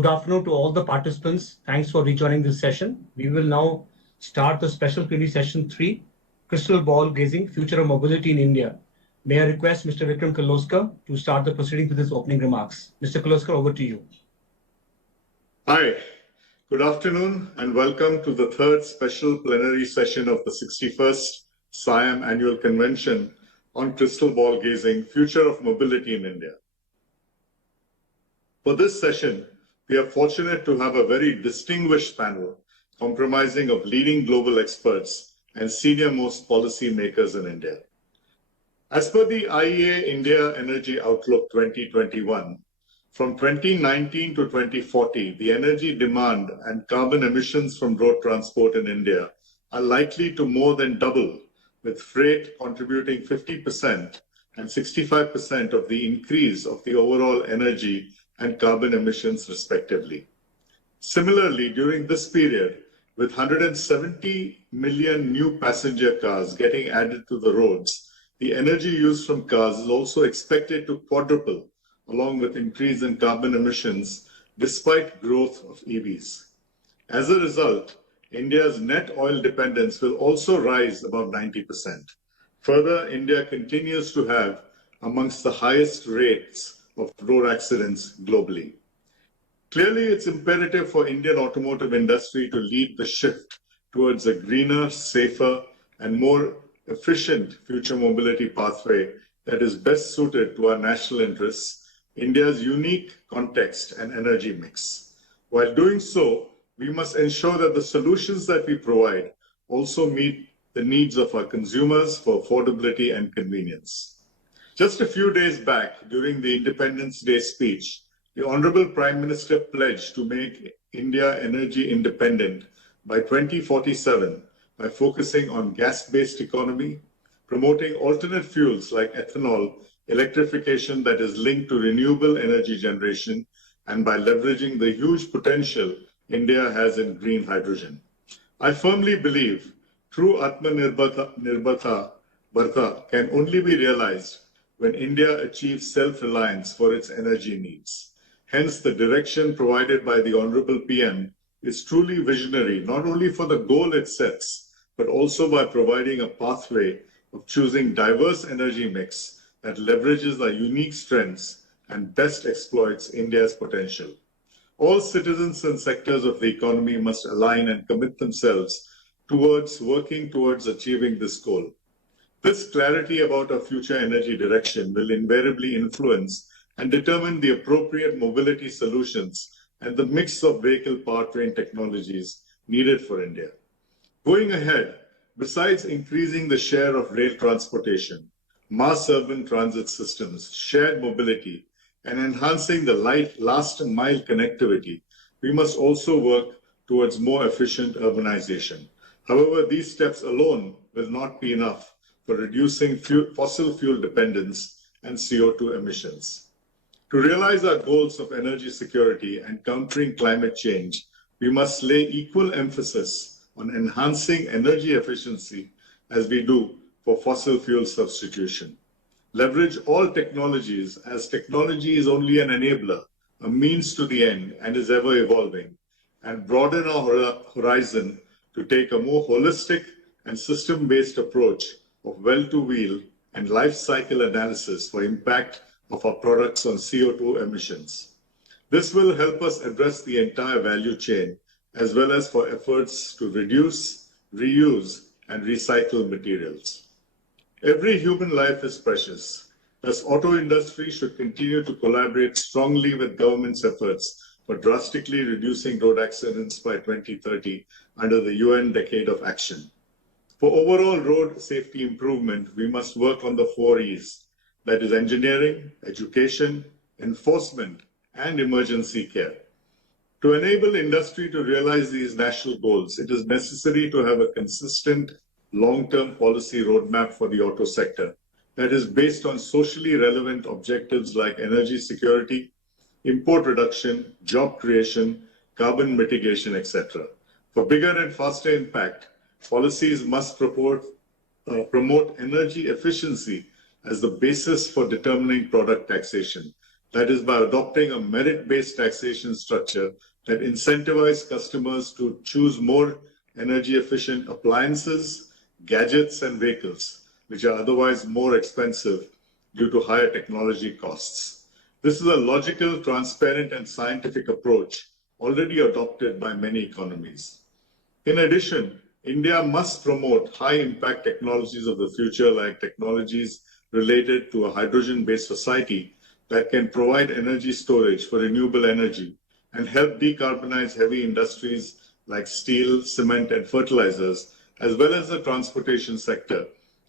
Good afternoon to all the participants. Thanks for rejoining this session. We will now start the special plenary session 3, Crystal Ball Gazing, Future of Mobility in India. May I request Mr. Vikram Kirloskar to start the proceedings with his opening remarks. Mr. Kirloskar, over to you. Hi, good afternoon and welcome to the third special plenary session of the 61st SIAM Annual Convention on Crystal Ball Gazing, Future of Mobility in India. For this session, we are fortunate to have a very distinguished panel comprising of leading global experts and senior-most policy makers in India. As per the IEA India Energy Outlook 2021, from 2019 to 2040, the energy demand and carbon emissions from road transport in India are likely to more than double, with freight contributing 50% and 65% of the increase of the overall energy and carbon emissions respectively. Similarly, during this period, with 170 million new passenger cars getting added to the roads, the energy used from cars is also expected to quadruple, along with increase in carbon emissions, despite growth of EVs. As a result, India's net oil dependence will also rise above 90%. Further, India continues to have amongst the highest rates of road accidents globally. Clearly, it's imperative for Indian automotive industry to lead the shift towards a greener, safer, and more efficient future mobility pathway that is best suited to our national interests, India's unique context and energy mix. While doing so, we must ensure that the solutions that we provide also meet the needs of our consumers for affordability and convenience. Just a few days back, during the Independence Day speech, the Honorable Prime Minister pledged to make India energy independent by 2047 by focusing on gas-based economy, promoting alternate fuels like ethanol, electrification that is linked to renewable energy generation, and by leveraging the huge potential India has in green hydrogen. I firmly believe true Atmanirbharta can only be realized when India achieves self-reliance for its energy needs. Hence, the direction provided by the Honorable PM is truly visionary, not only for the goal it sets, but also by providing a pathway of choosing diverse energy mix that leverages our unique strengths and best exploits India's potential. All citizens and sectors of the economy must align and commit themselves towards working towards achieving this goal. This clarity about our future energy direction will invariably influence and determine the appropriate mobility solutions and the mix of vehicle powertrain technologies needed for India. Going ahead, besides increasing the share of rail transportation, mass urban transit systems, shared mobility, and enhancing the last mile connectivity, we must also work towards more efficient urbanization. However, these steps alone will not be enough for reducing fossil fuel dependence and CO2 emissions. To realize our goals of energy security and countering climate change, we must lay equal emphasis on enhancing energy efficiency as we do for fossil fuel substitution. Leverage all technologies, as technology is only an enabler, a means to the end, and is ever evolving, and broaden our horizon to take a more holistic and system-based approach of well-to-wheel and life cycle analysis for impact of our products on CO2 emissions. This will help us address the entire value chain, as well as for efforts to reduce, reuse, and recycle materials. Every human life is precious. Thus, auto industry should continue to collaborate strongly with government's efforts for drastically reducing road accidents by 2030 under the UN Decade of Action. For overall road safety improvement, we must work on the 4 E's, that is engineering, education, enforcement, and emergency care. To enable industry to realize these national goals, it is necessary to have a consistent long-term policy roadmap for the auto sector that is based on socially relevant objectives like energy security, import reduction, job creation, carbon mitigation, etc. For bigger and faster impact, policies must promote energy efficiency as the basis for determining product taxation. That is by adopting a merit-based taxation structure that incentivizes customers to choose more energy-efficient appliances, gadgets, and vehicles, which are otherwise more expensive due to higher technology costs. This is a logical, transparent, and scientific approach already adopted by many economies. In addition, India must promote high-impact technologies of the future, like technologies related to a hydrogen-based society that can provide energy storage for renewable energy and help decarbonize heavy industries like steel, cement, and fertilizers, as well as the transportation sector,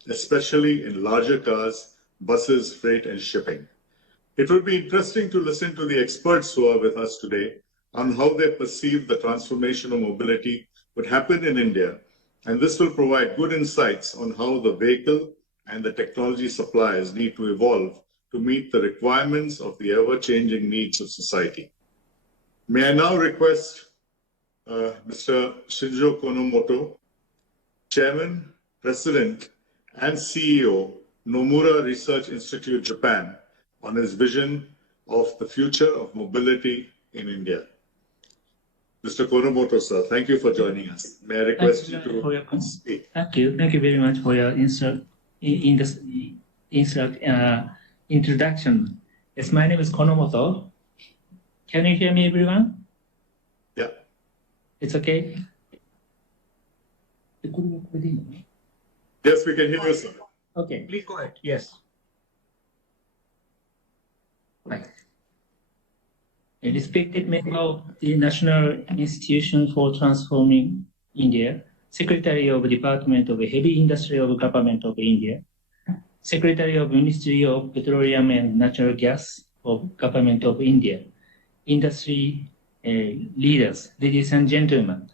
especially in larger cars, buses, freight, and shipping. It would be interesting to listen to the experts who are with us today on how they perceive the transformation of mobility would happen in India, and this will provide good insights on how the vehicle and the technology suppliers need to evolve to meet the requirements of the ever-changing needs of society. May I now request Mr. Shinjo Konomoto, Chairman, President, and CEO, Nomura Research Institute, Japan, on his vision of the future of mobility in India. Mr. Konomoto, sir, thank you for joining us. May I request you to speak? Thank you. Thank you very much for your introduction. Yes, my name is Konomoto. Can you hear me, everyone? Yeah. It's okay? Yes, we can hear you, sir. Okay. Please go ahead. Yes. Right. A respected member of the National Institution for Transforming India, Secretary of the Department of Heavy Industry of Government of India, Secretary of Ministry of Petroleum and Natural Gas of Government of India, industry leaders, ladies and gentlemen.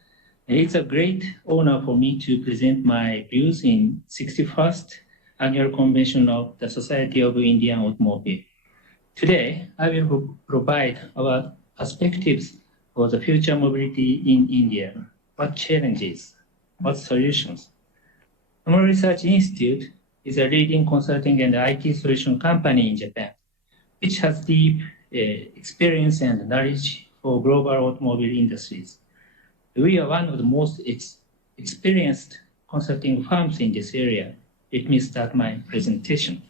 It's a great honor for me to present my views in 61st Annual Convention of the Society of Indian Automobile. Today, I will provide our perspectives for the future mobility in India. What challenges? What solutions? Nomura Research Institute is a leading consulting and IT solution company in Japan, which has deep experience and knowledge for global automobile industries. We are one of the most experienced consulting firms in this area. Let me start my presentation.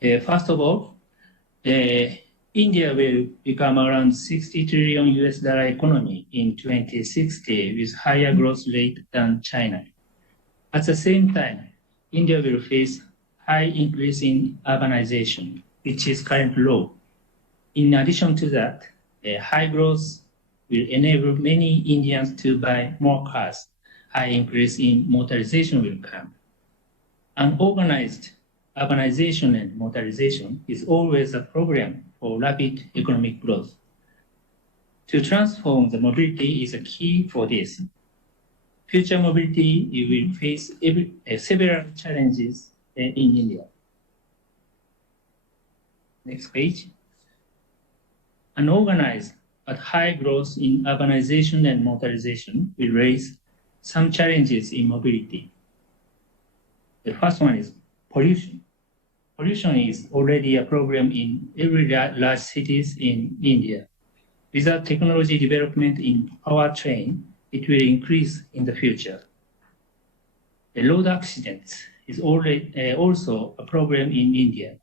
First of all, India will become around 60 trillion US dollar economy in 2060 with higher growth rate than China. At the same time, India will face high increase in urbanization, which is currently low. In addition to that, high growth will enable many Indians to buy more cars. High increase in motorization will come. Unorganized urbanization and motorization is always a problem for rapid economic growth. To transform the mobility is a key for this. Future mobility will face several challenges in India. Next page. Unorganized but high growth in urbanization and motorization will raise some challenges in mobility. The first one is pollution. Pollution is already a problem in every large cities in India. Without technology development in powertrain, it will increase in the future. The road accidents is also a problem in India.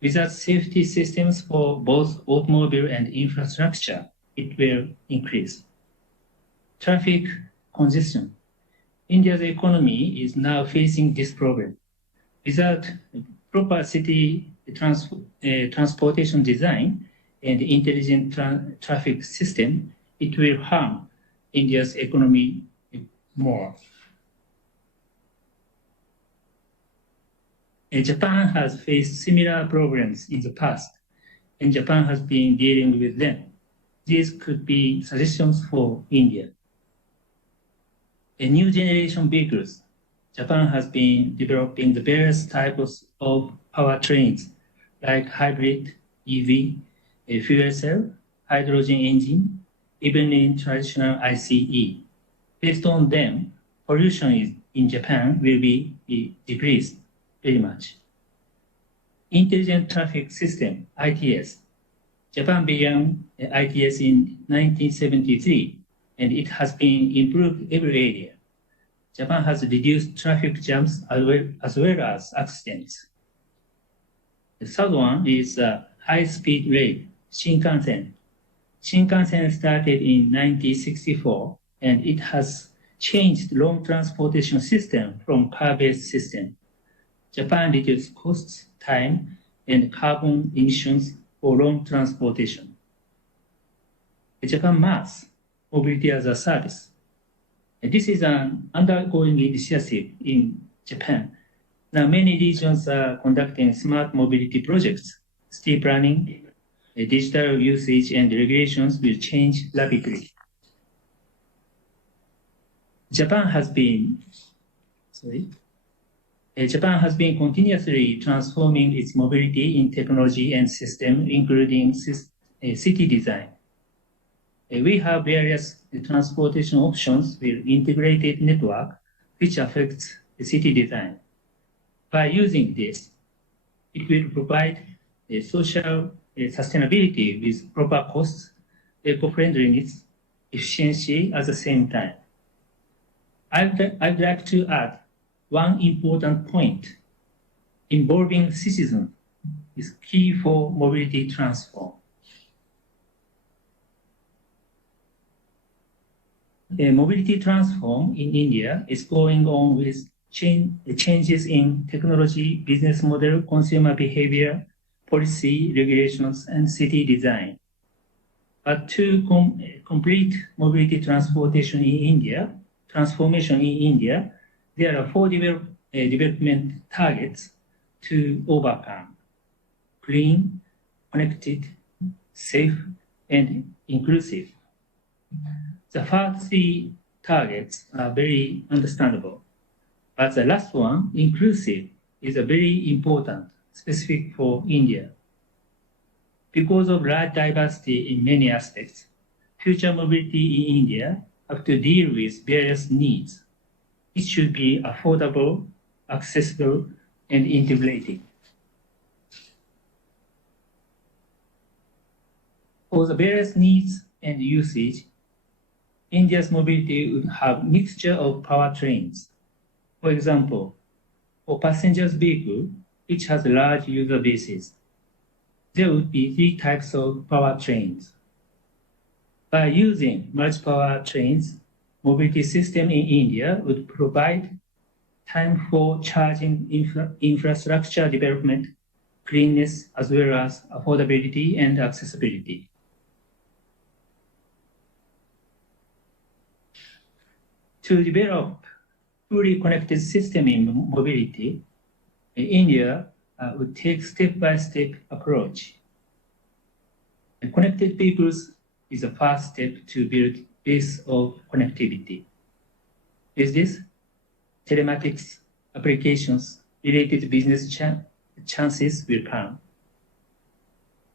Without safety systems for both automobile and infrastructure, it will increase. Traffic congestion. India's economy is now facing this problem. Without proper city transportation design and intelligent traffic system, it will harm India's economy more. Japan has faced similar problems in the past, and Japan has been dealing with them. These could be suggestions for India. New generation vehicles. Japan has been developing the various types of powertrains like hybrid, EV, fuel cell, hydrogen engine, even in traditional ICE. Based on them, pollution in Japan will be decreased very much. Intelligent Traffic System, ITS. Japan began ITS in 1973, and it has been improved every area. Japan has reduced traffic jams as well as accidents. The third one is high-speed rail, Shinkansen. Shinkansen started in 1964, and it has changed long transportation system from car-based system. Japan reduced costs, time, and carbon emissions for long transportation. Japan Mass, Mobility as a Service. This is an undergoing initiative in Japan. Now, many regions are conducting smart mobility projects. City planning, digital usage, and regulations will change rapidly. Japan has been continuously transforming its mobility in technology and system, including city design. We have various transportation options with integrated network, which affects the city design. By using this, it will provide a social sustainability with proper costs, eco-friendliness, efficiency at the same time. I'd like to add one important point. Involving citizens is key for mobility transform. Mobility transform in India is going on with changes in technology, business model, consumer behavior, policy, regulations, and city design. But to complete mobility transformation in India, there are 4 development targets to overcome: clean, connected, safe, and inclusive. The first 3 targets are very understandable, but the last one, inclusive, is very important, specific for India. Because of large diversity in many aspects, future mobility in India have to deal with various needs. It should be affordable, accessible, and integrated. For the various needs and usage, India's mobility would have mixture of powertrains. For example, for passengers vehicle, which has large user bases, there would be 3 types of powertrains. By using multi-powertrains, mobility system in India would provide time for charging infrastructure development, cleanness, as well as affordability and accessibility. To develop fully connected system in mobility, India would take step-by-step approach. Connected vehicles is the first step to build base of connectivity. With this, telematics applications related business chances will come.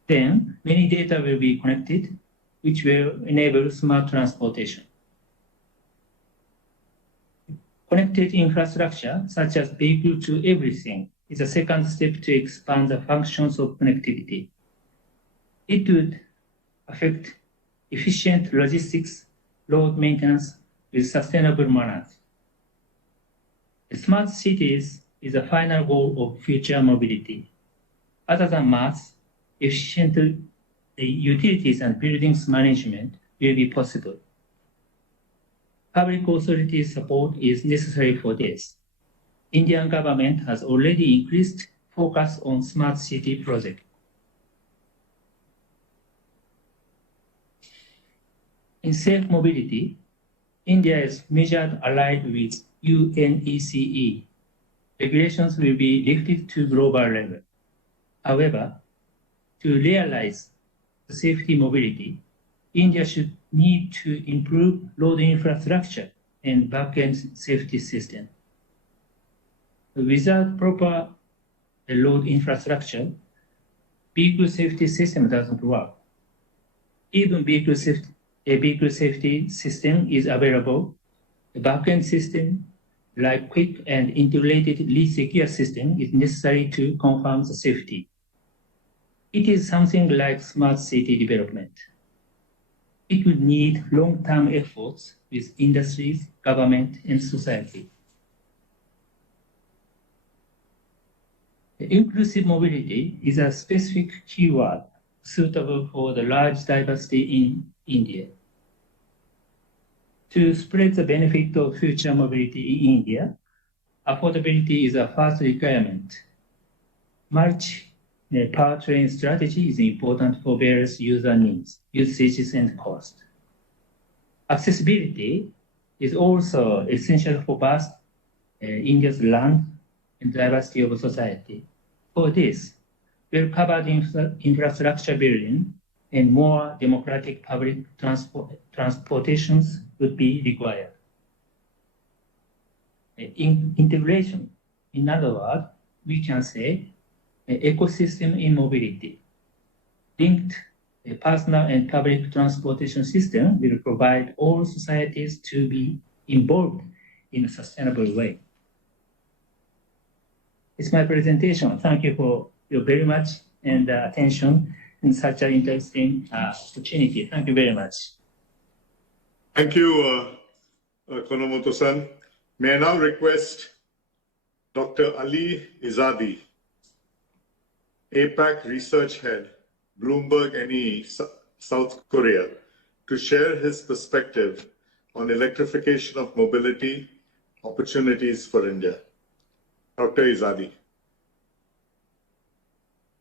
Then, many data will be connected, which will enable smart transportation. Connected infrastructure, such as vehicle to everything, is a second step to expand the functions of connectivity. It would affect efficient logistics, road maintenance with sustainable manners. Smart cities is the final goal of future mobility. Other than mass, efficient utilities and buildings management will be possible. Public authority support is necessary for this. Indian government has already increased focus on smart city projects. In safe mobility, India is measured aligned with UNECE. Regulations will be lifted to global level. However, to realize the safety mobility, India should need to improve road infrastructure and back-end safety system. Without proper road infrastructure, vehicle safety system doesn't work. Even a vehicle safety system is available. The back-end system, like quick and integrated lead secure system, is necessary to confirm the safety. It is something like smart city development. It would need long-term efforts with industries, government, and society. Inclusive mobility is a specific keyword suitable for the large diversity in India. To spread the benefit of future mobility in India, affordability is a first requirement. Multi-powertrain strategy is important for various user needs, usages, and cost. Accessibility is also essential for both India's land and diversity of society. For this, well-covered infrastructure building and more democratic public transportations would be required. Integration, in other words, we can say an ecosystem in mobility. Linked personal and public transportation system will provide all societies to be involved in a sustainable way. It's my presentation. Thank you for your very much and attention in such an interesting opportunity. Thank you very much. Thank you, Konomoto-san. May I now request Dr. Ali Izadi, Apac Research Head, Bloomberg NE, South Korea, to share his perspective on electrification of mobility opportunities for India. Dr. Izadi.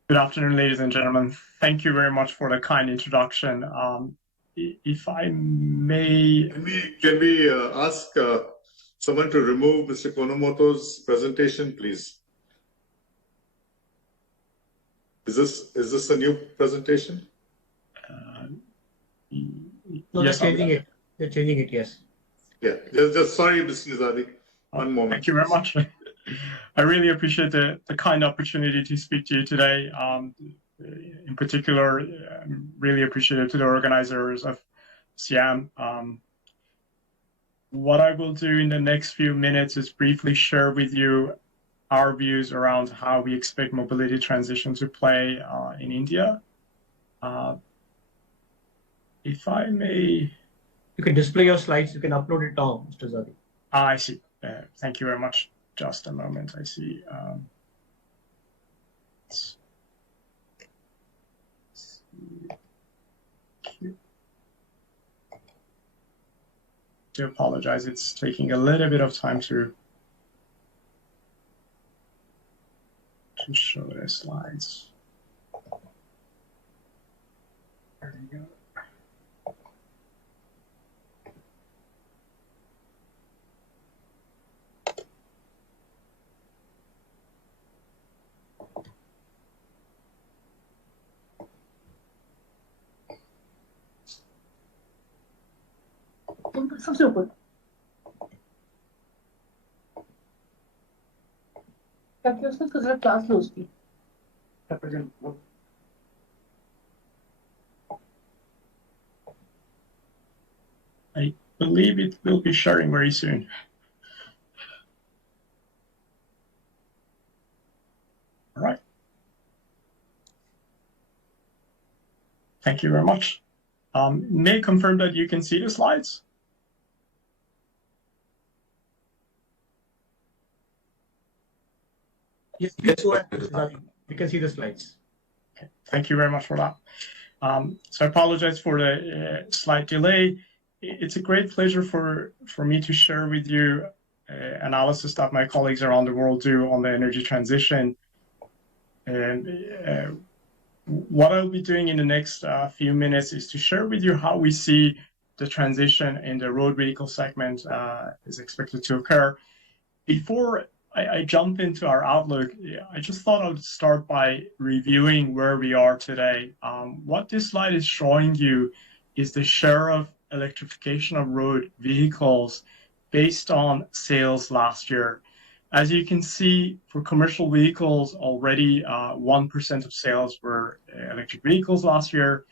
Good afternoon, ladies and gentlemen. Thank you very much for the kind introduction. If I may... Can we ask someone to remove Mr. Konomoto's presentation, please? Is this a new presentation? No, yes, they're changing it. They're changing it, yes. Yeah, just sorry, Mr. Izadi. One moment. Thank you very much. I really appreciate the kind opportunity to speak to you today. In particular, I'm really appreciative to the organizers of SIAM. What I will do in the next few minutes is briefly share with you our views around how we expect mobility transition to play in India. If I may... You can display your slides. You can upload it down, Mr. Izadi. I see. Thank you very much. Just a moment. I see. I apologize. It's taking a little bit of time to show the slides. There we go. सबसे ऊपर क्या किया उसने उसका जरा class लो उसकी I believe it will be sharing very soon. All right. Thank you very much. May I confirm that you can see the slides? Yes, go ahead, Mr. Izadi. You can see the slides. Okay. Thank you very much for that. So I apologize for the slight delay. It's a great pleasure for me to share with you analysis that my colleagues around the world do on the energy transition. And what I'll be doing in the next few minutes is to share with you how we see the transition in the road vehicle segment is expected to occur. Before I jump into our outlook, I just thought I would start by reviewing where we are today. What this slide is showing you is the share of electrification of road vehicles based on sales last year. As you can see, for commercial vehicles, already 1% of sales were electric vehicles last year.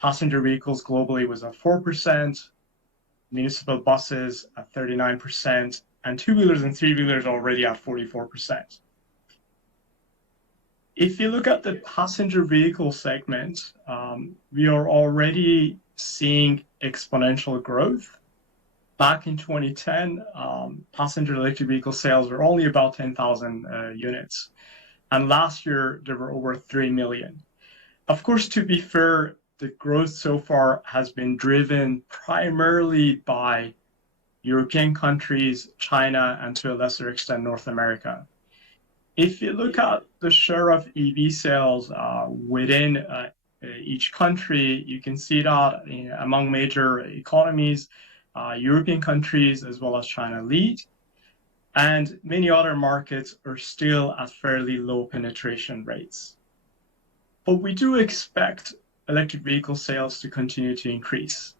Passenger vehicles globally was at 4%, municipal buses at 39%, and two-wheelers and three-wheelers already at 44%. If you look at the passenger vehicle segment, we are already seeing exponential growth. Back in 2010, passenger electric vehicle sales were only about 10,000 units. And last year, there were over 3 million. Of course, to be fair, the growth so far has been driven primarily by European countries, China, and to a lesser extent, North America. If you look at the share of EV sales within each country, you can see that among major economies, European countries as well as China lead, and many other markets are still at fairly low penetration rates. But we do expect electric vehicle sales to continue to increase.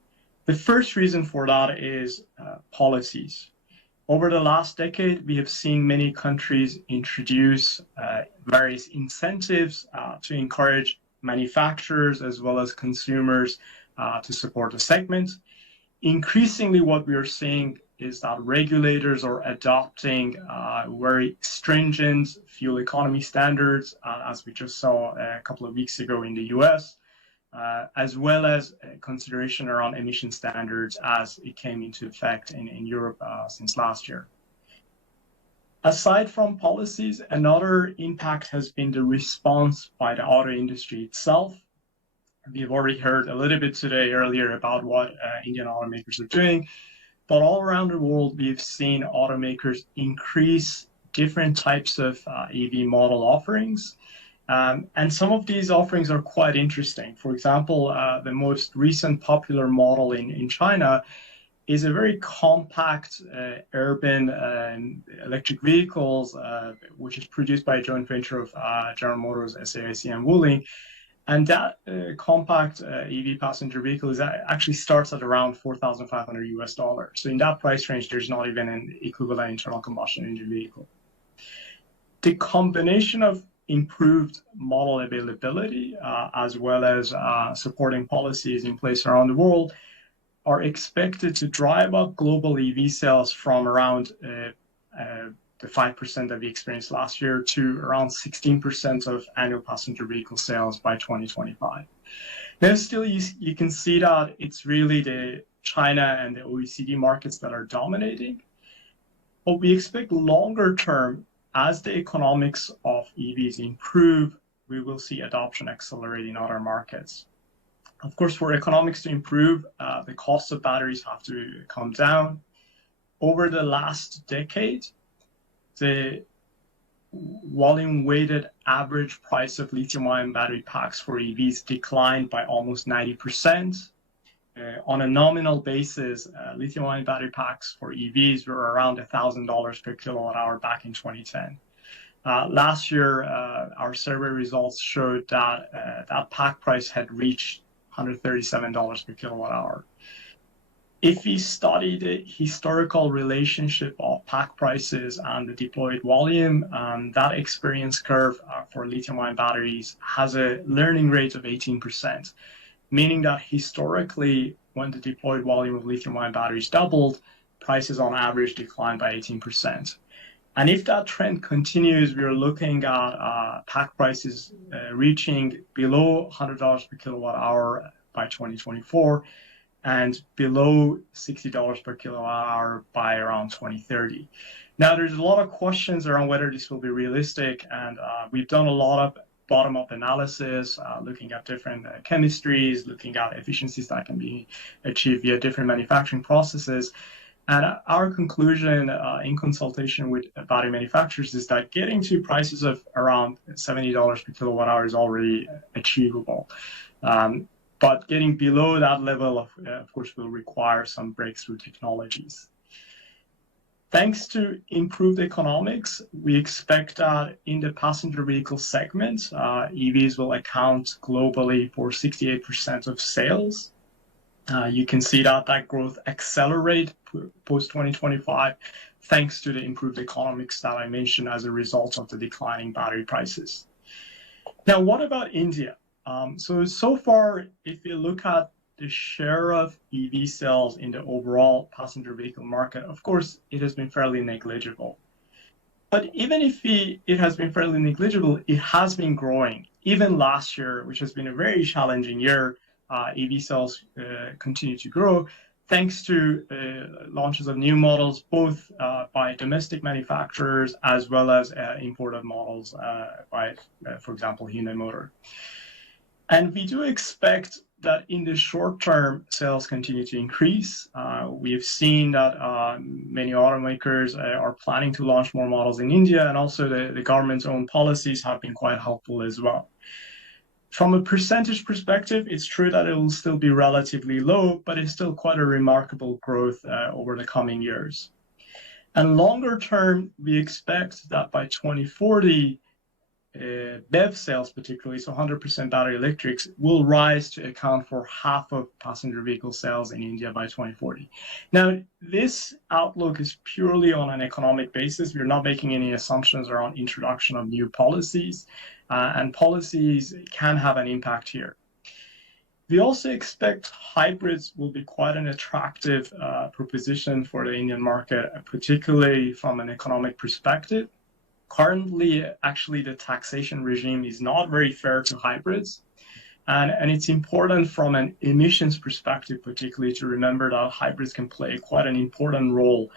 The first reason for that is policies. Over the last decade, we have seen many countries introduce various incentives to encourage manufacturers as well as consumers to support the segment. Increasingly, what we are seeing is that regulators are adopting very stringent fuel economy standards, as we just saw a couple of weeks ago in the US, as well as consideration around emission standards as it came into effect in Europe since last year. Aside from policies, another impact has been the response by the auto industry itself. We've already heard a little bit today earlier about what Indian automakers are doing, but all around the world, we've seen automakers increase different types of EV model offerings. And some of these offerings are quite interesting. For example, the most recent popular model in China is a very compact urban electric vehicles, which is produced by a joint venture of General Motors, SIAM Wuling. And that compact EV passenger vehicle actually starts at around $4,500 US. So in that price range, there's not even an equivalent internal combustion engine vehicle. The combination of improved model availability as well as supporting policies in place around the world are expected to drive up global EV sales from around the 5% that we experienced last year to around 16% of annual passenger vehicle sales by 2025. Now, still, you can see that it's really the China and the OECD markets that are dominating. But we expect longer term, as the economics of EVs improve, we will see adoption accelerate in other markets. Of course, for economics to improve, the cost of batteries have to come down. Over the last decade, the volume-weighted average price of lithium-ion battery packs for EVs declined by almost 90%. On a nominal basis, lithium-ion battery packs for EVs were around $1,000 per kilowatt hour back in 2010. Last year, our survey results showed that that pack price had reached $137 per kilowatt hour. If we study the historical relationship of pack prices and the deployed volume, that experience curve for lithium-ion batteries has a learning rate of 18%, meaning that historically, when the deployed volume of lithium-ion batteries doubled, prices on average declined by 18%. And if that trend continues, we are looking at pack prices reaching below $100 per kilowatt hour by 2024, and below $60 per kilowatt hour by around 2030. Now, there's a lot of questions around whether this will be realistic, and we've done a lot of bottom-up analysis, looking at different chemistries, looking at efficiencies that can be achieved via different manufacturing processes. And our conclusion in consultation with battery manufacturers is that getting to prices of around $70 per kilowatt hour is already achievable. But getting below that level, of course, will require some breakthrough technologies. Thanks to improved economics, we expect that in the passenger vehicle segment, EVs will account globally for 68% of sales. You can see that growth accelerate post-2025, thanks to the improved economics that I mentioned as a result of the declining battery prices. Now, what about India? So far, if you look at the share of EV sales in the overall passenger vehicle market, of course, it has been fairly negligible. But even if it has been fairly negligible, it has been growing. Even last year, which has been a very challenging year, EV sales continue to grow thanks to launches of new models, both by domestic manufacturers as well as imported models by, for example, Hyundai Motor. And we do expect that in the short term, sales continue to increase. We have seen that many automakers are planning to launch more models in India, and also the government's own policies have been quite helpful as well. From a percentage perspective, it's true that it will still be relatively low, but it's still quite a remarkable growth over the coming years. And longer term, we expect that by 2040, BEV sales particularly, so 100% battery electrics, will rise to account for half of passenger vehicle sales in India by 2040. Now, this outlook is purely on an economic basis. We're not making any assumptions around introduction of new policies, and policies can have an impact here. We also expect hybrids will be quite an attractive proposition for the Indian market, particularly from an economic perspective. Currently, actually, the taxation regime is not very fair to hybrids. And it's important from an emissions perspective, particularly, to remember that hybrids can play quite an important role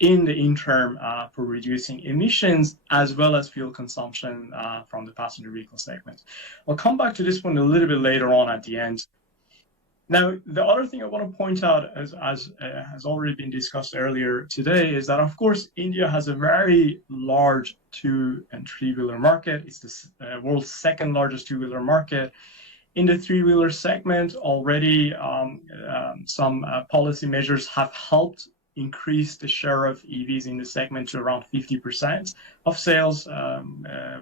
in the interim for reducing emissions as well as fuel consumption from the passenger vehicle segment. I'll come back to this one a little bit later on at the end. Now, the other thing I want to point out, as has already been discussed earlier today, is that, of course, India has a very large 2- and 3-wheeler market. It's the world's second largest 2-wheeler market. In the 3-wheeler segment, already some policy measures have helped increase the share of EVs in the segment to around 50% of sales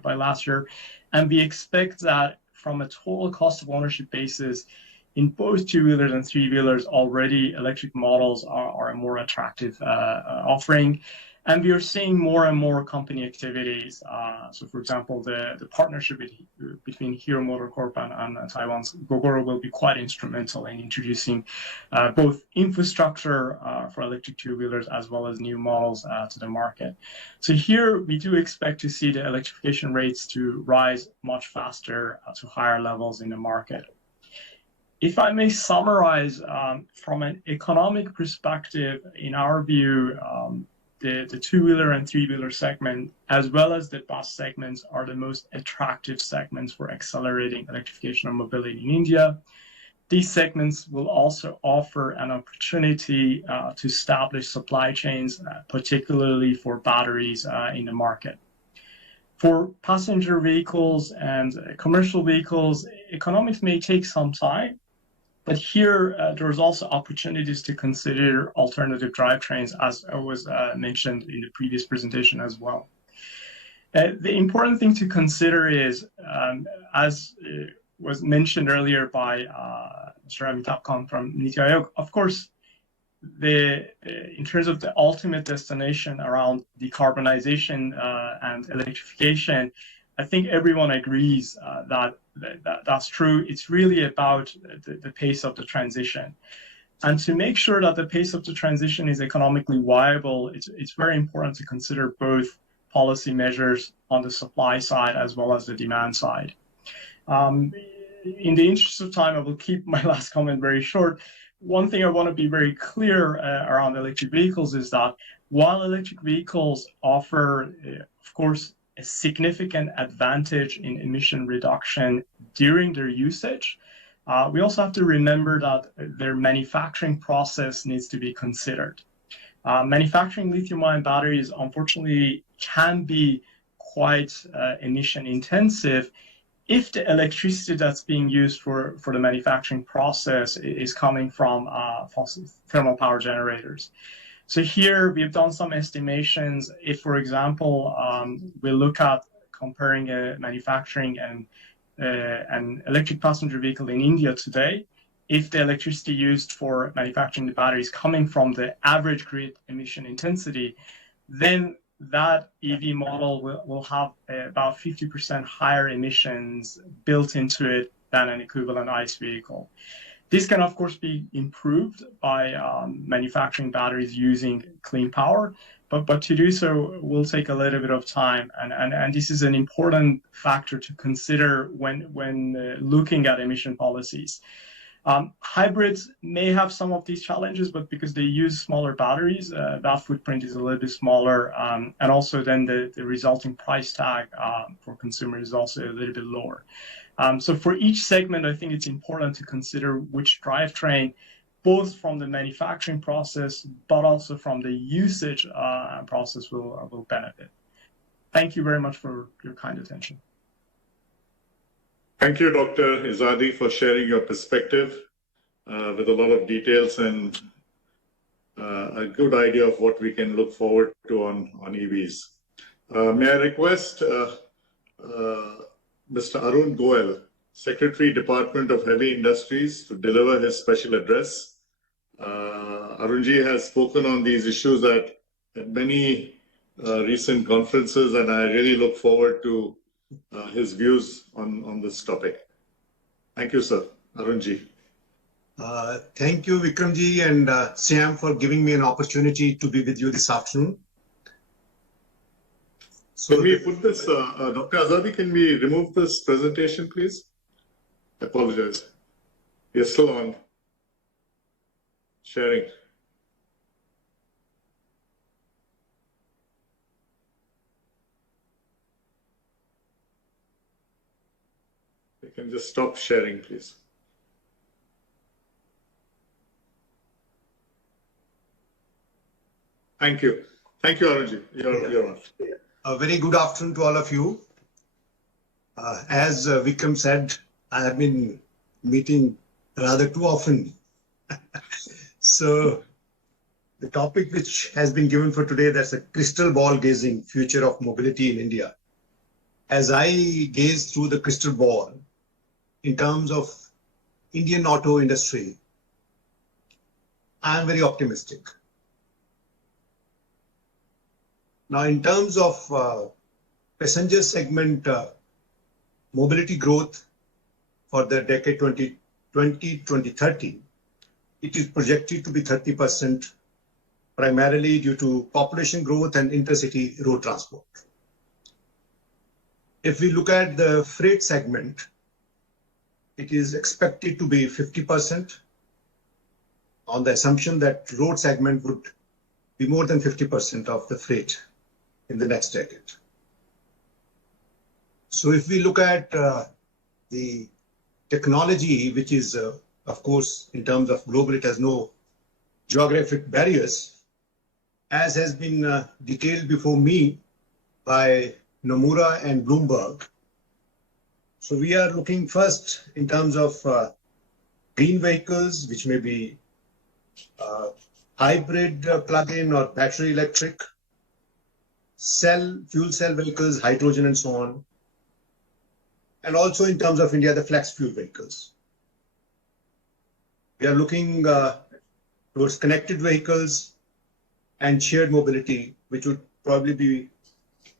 by last year. And we expect that from a total cost of ownership basis, in both 2-wheelers and 3-wheelers, already electric models are a more attractive offering. And we are seeing more and more company activities. So, for example, the partnership between Hero MotoCorp and Taiwan's Gogoro will be quite instrumental in introducing both infrastructure for electric 2-wheelers as well as new models to the market. So here we do expect to see the electrification rates to rise much faster to higher levels in the market. If I may summarize, from an economic perspective, in our view, the 2-wheeler and 3-wheeler segment, as well as the bus segments, are the most attractive segments for accelerating electrification of mobility in India. These segments will also offer an opportunity to establish supply chains, particularly for batteries in the market. For passenger vehicles and commercial vehicles, economics may take some time. But here, there's also opportunities to consider alternative drivetrains, as was mentioned in the previous presentation as well. The important thing to consider is, as was mentioned earlier by Mr. Amitabh Kant from Niti Aayog, of course, in terms of the ultimate destination around decarbonization and electrification, I think everyone agrees that's true. It's really about the pace of the transition. And to make sure that the pace of the transition is economically viable, it's very important to consider both policy measures on the supply side as well as the demand side. In the interest of time, I will keep my last comment very short. One thing I want to be very clear around electric vehicles is that while electric vehicles offer, of course, a significant advantage in emission reduction during their usage, we also have to remember that their manufacturing process needs to be considered. Manufacturing lithium-ion batteries, unfortunately, can be quite emission intensive if the electricity that's being used for the manufacturing process is coming from fossil thermal power generators. So here we've done some estimations. If, for example, we look at comparing manufacturing and an electric passenger vehicle in India today, if the electricity used for manufacturing the battery is coming from the average grid emission intensity, then that EV model will have about 50% higher emissions built into it than an equivalent ICE vehicle. This can, of course, be improved by manufacturing batteries using clean power, but to do so will take a little bit of time, and this is an important factor to consider when looking at emission policies. Hybrids may have some of these challenges, but because they use smaller batteries, that footprint is a little bit smaller, and also then the resulting price tag for consumers is also a little bit lower. So for each segment, I think it's important to consider which drivetrain, both from the manufacturing process, but also from the usage process will benefit. Thank you very much for your kind attention. Thank you, Dr. Izadi, for sharing your perspective with a lot of details and a good idea of what we can look forward to on EVs. May I request Mr. Arun Goel, Secretary, Department of Heavy Industries, to deliver his special address. Arunji has spoken on these issues at many recent conferences, and I really look forward to his views on this topic. Thank you, sir. Arunji. Thank you, Vikramji and SIAM, for giving me an opportunity to be with you this afternoon. So can we put this, Dr. Izadi, can we remove this presentation, please? I apologize. You're still on. Sharing. You can just stop sharing, please. Thank you. Thank you, Arunji. You're on. A very good afternoon to all of you. As Vikram said, I have been meeting rather too often. So the topic which has been given for today, that's a crystal ball gazing, future of mobility in India. As I gaze through the crystal ball in terms of Indian auto industry, I am very optimistic. Now, in terms of passenger segment mobility growth for the decade 2020-2030, it is projected to be 30%, primarily due to population growth and intercity road transport. If we look at the freight segment, it is expected to be 50% on the assumption that road segment would be more than 50% of the freight in the next decade. So if we look at the technology, which is, of course, in terms of global, it has no geographic barriers, as has been detailed before me by Nomura and Bloomberg. So we are looking first in terms of green vehicles, which may be hybrid plug-in or battery electric, fuel cell vehicles, hydrogen and so on. And also in terms of India, the flex fuel vehicles. We are looking towards connected vehicles and shared mobility, which would probably be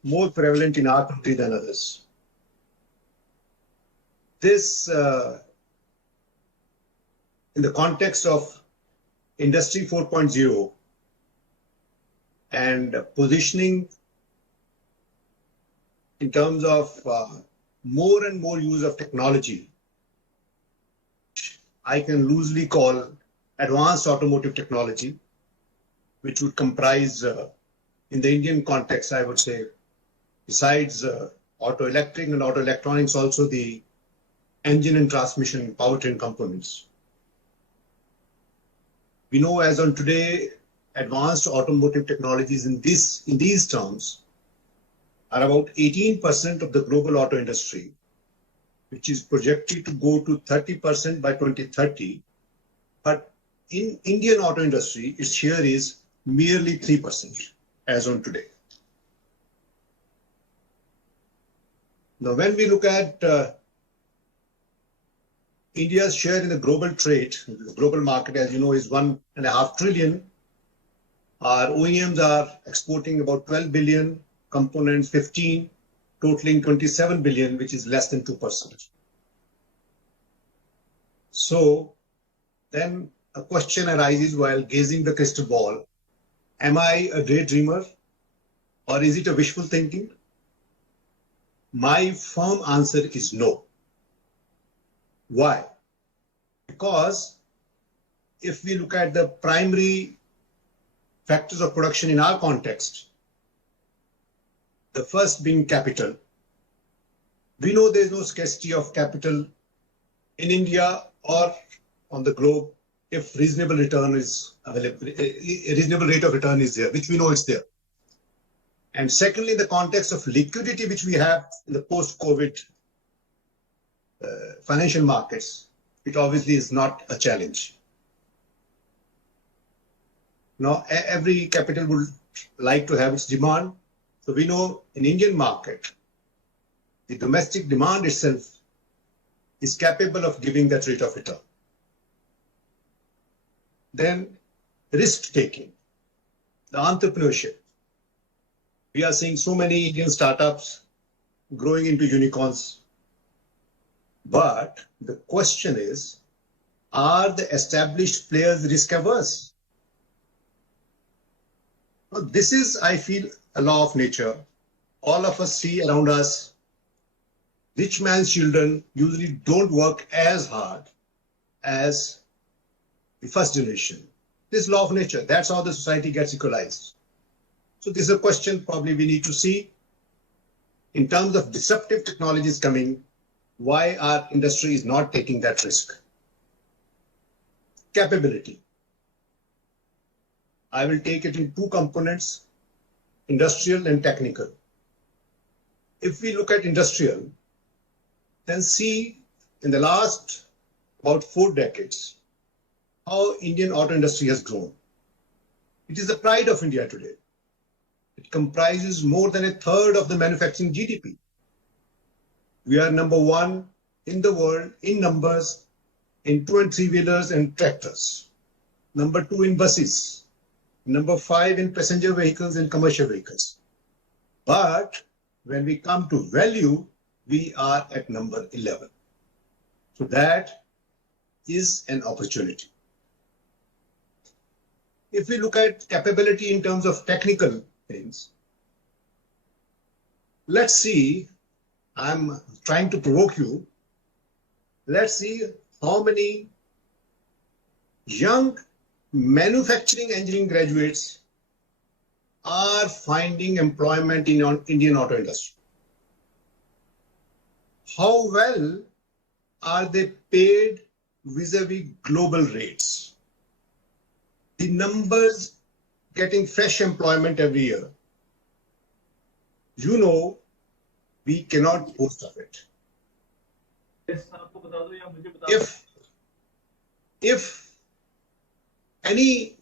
more prevalent in our country than others. This, in the context of Industry 4.0 and positioning in terms of more and more use of technology, I can loosely call advanced automotive technology, which would comprise, in the Indian context, I would say, besides auto electric and auto electronics, also the engine and transmission powertrain components. We know as on today, advanced automotive technologies in these terms are about 18% of the global auto industry, which is projected to go to 30% by 2030. But in Indian auto industry, its share is merely 3% as on today. Now, when we look at India's share in the global trade, the global market, as you know, is 1.5 trillion. Our OEMs are exporting about 12 billion, components 15, totaling 27 billion, which is less than 2%. So then a question arises while gazing the crystal ball. Am I a daydreamer or is it a wishful thinking? My firm answer is no. Why? Because if we look at the primary factors of production in our context, the first being capital. We know there is no scarcity of capital in India or on the globe if reasonable return is available, a reasonable rate of return is there, which we know it's there. And secondly, in the context of liquidity, which we have in the post-COVID financial markets, it obviously is not a challenge. Now, every capital would like to have its demand. So we know in Indian market, the domestic demand itself is capable of giving that rate of return. Then risk-taking, the entrepreneurship. We are seeing so many Indian startups growing into unicorns. But the question is, are the established players risk-averse? Now, this is, I feel, a law of nature. All of us see around us, rich man's children usually don't work as hard as the first generation. This law of nature, that's how the society gets equalized. So this is a question probably we need to see in terms of disruptive technologies coming, why our industry is not taking that risk. Capability. I will take it in two components, industrial and technical. If we look at industrial, then see in the last about 4 decades, how Indian auto industry has grown. It is the pride of India today. It comprises more than 1/3 of the manufacturing GDP. We are number 1 in the world in numbers in 2 and 3 wheelers and tractors. Number 2 in buses. Number 5 in passenger vehicles and commercial vehicles. But when we come to value, we are at number 11. So that is an opportunity. If we look at capability in terms of technical things, let's see, I'm trying to provoke you. Let's see how many young manufacturing engineering graduates are finding employment in Indian auto industry. How well are they paid vis-a-vis global rates? The numbers getting fresh employment every year, you know, we cannot boast of it. If any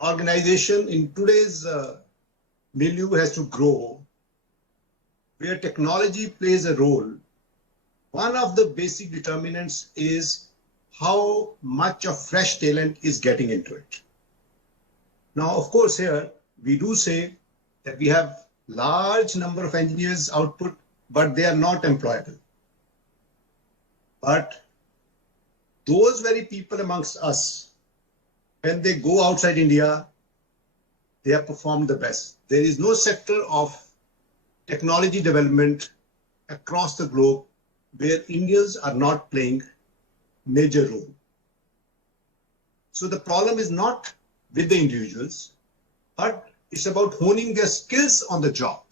organization in today's milieu has to grow, where technology plays a role, one of the basic determinants is how much of fresh talent is getting into it. Now, of course, here we do say that we have large number of engineers output, but they are not employable. But those very people amongst us, when they go outside India, they have performed the best. There is no sector of technology development across the globe where Indians are not playing major role. So the problem is not with the individuals, but it's about honing their skills on the job.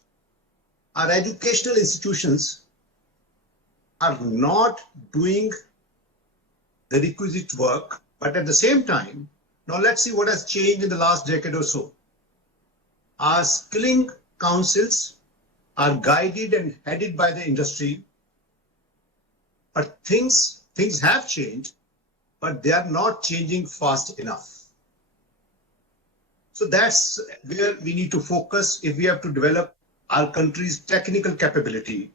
Our educational institutions are not doing the requisite work, but at the same time, now let's see what has changed in the last decade or so. Our skilling councils are guided and headed by the industry, but things have changed, but they are not changing fast enough. So that's where we need to focus if we have to develop our country's technical capability,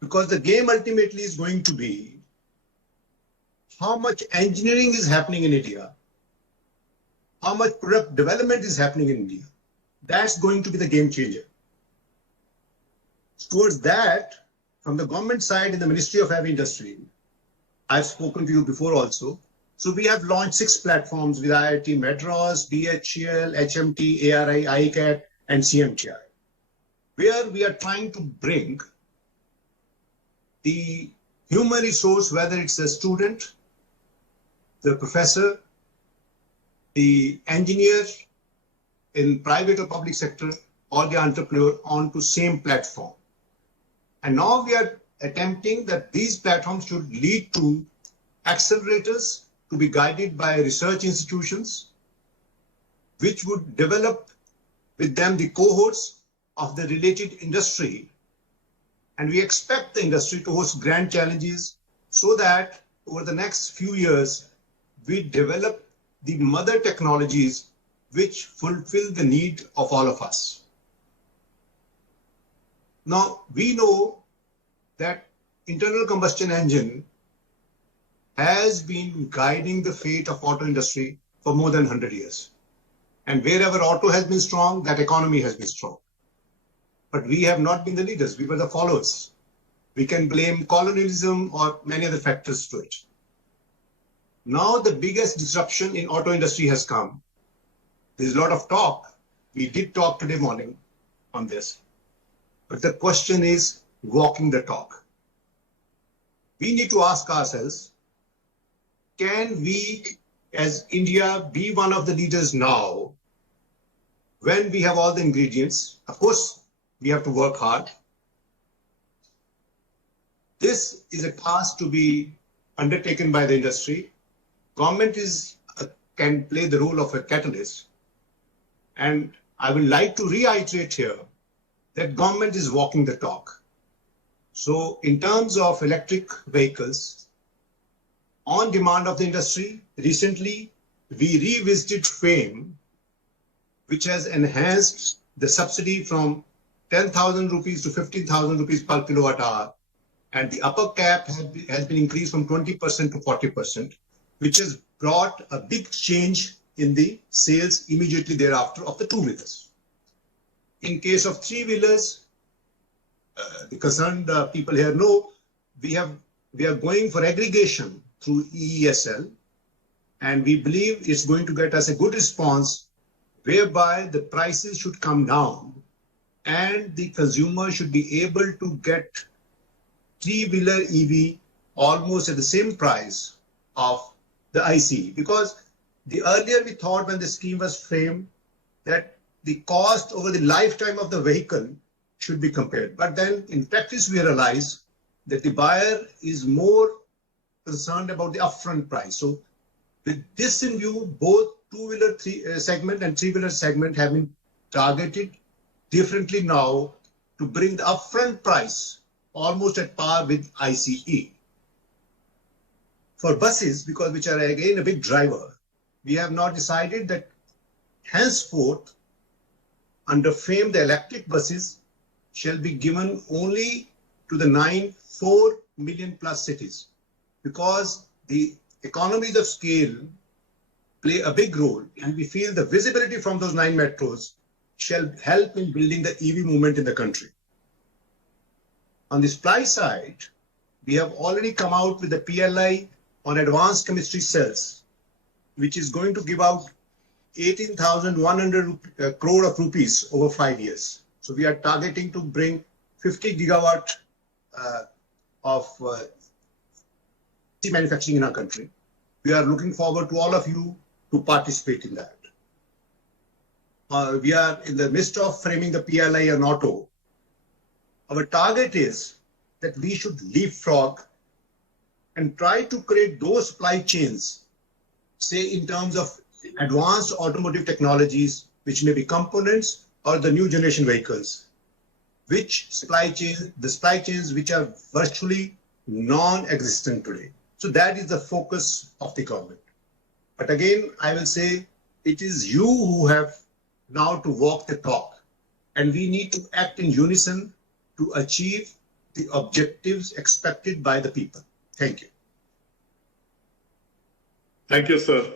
because the game ultimately is going to be how much engineering is happening in India, how much product development is happening in India. That's going to be the game changer. Towards that, from the government side in the Ministry of Heavy Industry, I've spoken to you before also. So we have launched 6 platforms with IIT Madras, BHEL, HMT, ARI, ICAT, and CMTI, where we are trying to bring the human resource, whether it's a student, the professor, the engineer in private or public sector, or the entrepreneur onto same platform. And now we are attempting that these platforms should lead to accelerators to be guided by research institutions, which would develop with them the cohorts of the related industry. And we expect the industry to host grand challenges so that over the next few years, we develop the mother technologies which fulfill the need of all of us. Now, we know that internal combustion engine has been guiding the fate of auto industry for more than 100 years. And wherever auto has been strong, that economy has been strong. But we have not been the leaders, we were the followers. We can blame colonialism or many other factors to it. Now the biggest disruption in auto industry has come. There's a lot of talk. We did talk today morning on this. But the question is walking the talk. We need to ask ourselves, can we as India be one of the leaders now when we have all the ingredients? Of course, we have to work hard. This is a task to be undertaken by the industry. Government can play the role of a catalyst. And I would like to reiterate here that government is walking the talk. So in terms of electric vehicles, on demand of the industry, recently we revisited FAME, which has enhanced the subsidy from 10,000 rupees to 15,000 rupees per kilowatt hour. And the upper cap has been increased from 20% to 40%, which has brought a big change in the sales immediately thereafter of the two-wheelers. In case of three-wheelers, the concerned people here know we are going for aggregation through EESL, and we believe it's going to get us a good response whereby the prices should come down and the consumer should be able to get three-wheeler EV almost at the same price of the ICE. Because the earlier we thought when the scheme was framed that the cost over the lifetime of the vehicle should be compared. But then in practice, we realize that the buyer is more concerned about the upfront price. So with this in view, both two-wheeler segment and three-wheeler segment have been targeted differently now to bring the upfront price almost at par with ICE. For buses, which are again a big driver, we have now decided that henceforth, under FAME, the electric buses shall be given only to the 4 million plus cities, because the economies of scale play a big role, and we feel the visibility from those 9 metros shall help in building the EV movement in the country. On the supply side, we have already come out with the PLI on advanced chemistry cells, which is going to give out 18,100 crore of rupees over 5 years. So we are targeting to bring 50 gigawatt of manufacturing in our country. We are looking forward to all of you to participate in that. We are in the midst of framing the PLI on auto. Our target is that we should leapfrog and try to create those supply chains, say in terms of advanced automotive technologies, which may be components or the new generation vehicles, the supply chains which are virtually non-existent today. So that is the focus of the government. But again, I will say it is you who have now to walk the talk, and we need to act in unison to achieve the objectives expected by the people. Thank you. Thank you, sir.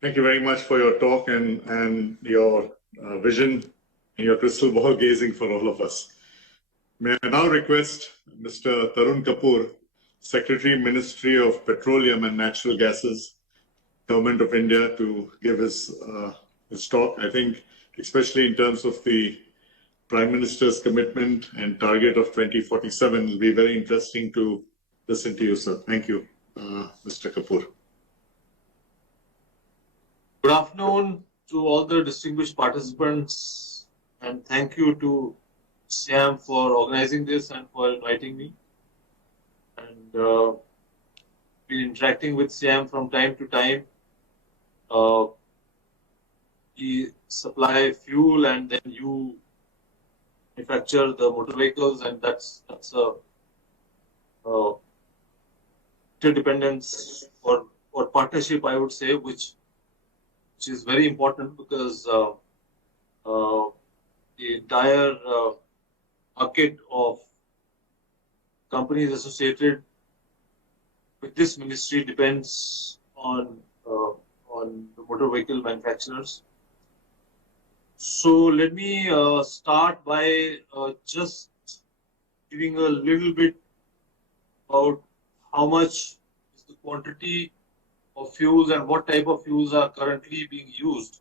Thank you very much for your talk and your vision and your crystal ball gazing for all of us. May I now request Mr. Taran Kapoor, Secretary, Ministry of Petroleum and Natural Gases, Government of India, to give his this talk. I think, especially in terms of the Prime Minister's commitment and target of 2047, it'll be very interesting to listen to you, sir. Thank you, Mr. Kapoor. Good afternoon to all the distinguished participants, and thank you to SIAM for organizing this and for inviting me. And been interacting with SIAM from time to time. We supply fuel, and then you manufacture the motor vehicles, and that's a interdependence or partnership, I would say, which is very important, because the entire market of companies associated with this ministry depends on the motor vehicle manufacturers. So let me start by just giving a little bit about how much is the quantity of fuels and what type of fuels are currently being used.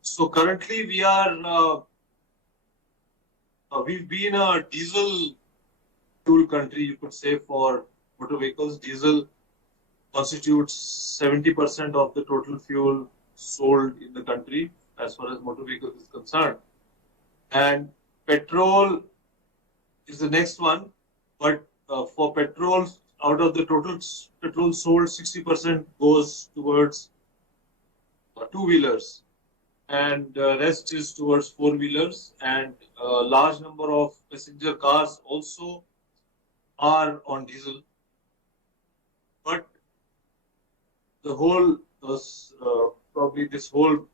So currently we are, we've been a diesel fuel country, you could say, for motor vehicles. Diesel constitutes 70% of the total fuel sold in the country as far as motor vehicles is concerned. And petrol is the next one, but for petrol, out of the total petrol sold, 60% goes towards two-wheelers, and rest is towards four-wheelers, and a large number of passenger cars also are on diesel. But the whole, probably this whole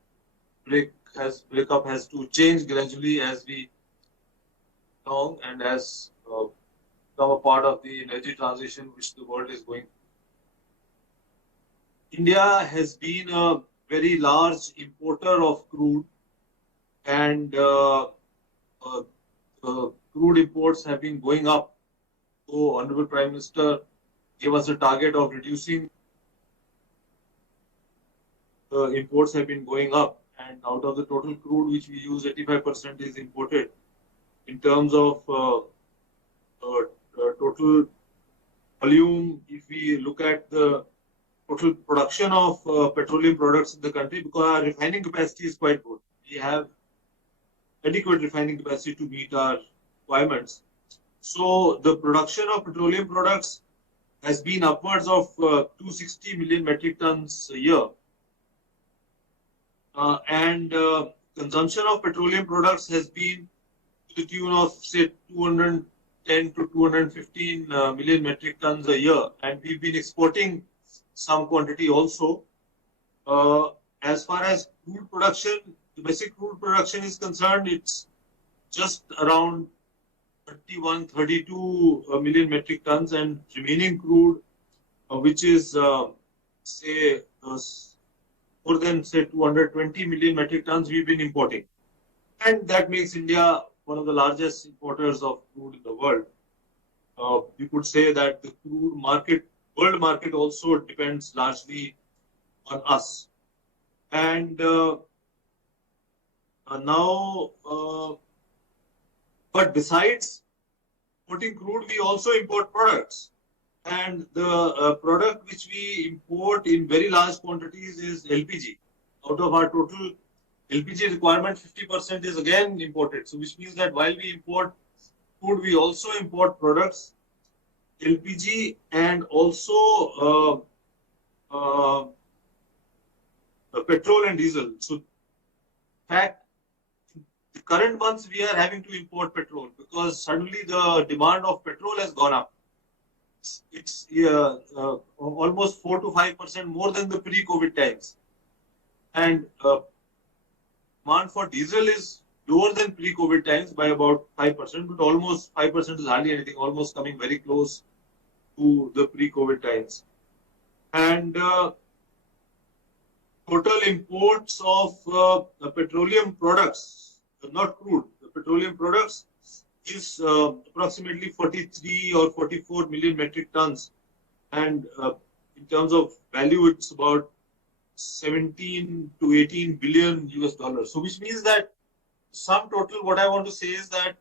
breakup has to change gradually as we along and as become a part of the energy transition which the world is going. India has been a very large importer of crude, and crude imports have been going up. So Honorable Prime Minister gave us a target of reducing. The imports have been going up, and out of the total crude which we use, 85% is imported. In terms of total volume, if we look at the total production of petroleum products in the country, because our refining capacity is quite good. We have adequate refining capacity to meet our requirements. So the production of petroleum products has been upwards of 260 million metric tons a year. And consumption of petroleum products has been to the tune of, say, 210 to 215 million metric tons a year. And we've been exporting some quantity also. As far as crude production, domestic crude production is concerned, it's just around 31, 32 million metric tons, and remaining crude, which is, say, more than, say, 220 million metric tons we've been importing. And that makes India one of the largest importers of crude in the world. You could say that the crude market, world market also depends largely on us. And now, but besides importing crude, we also import products. And the product which we import in very large quantities is LPG. Out of our total LPG requirement, 50% is again imported. So which means that while we import food, we also import products, LPG, and also petrol and diesel. So in fact, the current months we are having to import petrol because suddenly the demand of petrol has gone up. It's almost 4 to 5% more than the pre-COVID times. And demand for diesel is lower than pre-COVID times by about 5%, but almost 5% is hardly anything, almost coming very close to the pre-COVID times. And total imports of petroleum products, not crude, the petroleum products is approximately 43 or 44 million metric tons. And in terms of value, it's about 17 to 18 billion US dollars. So which means that sum total, what I want to say is that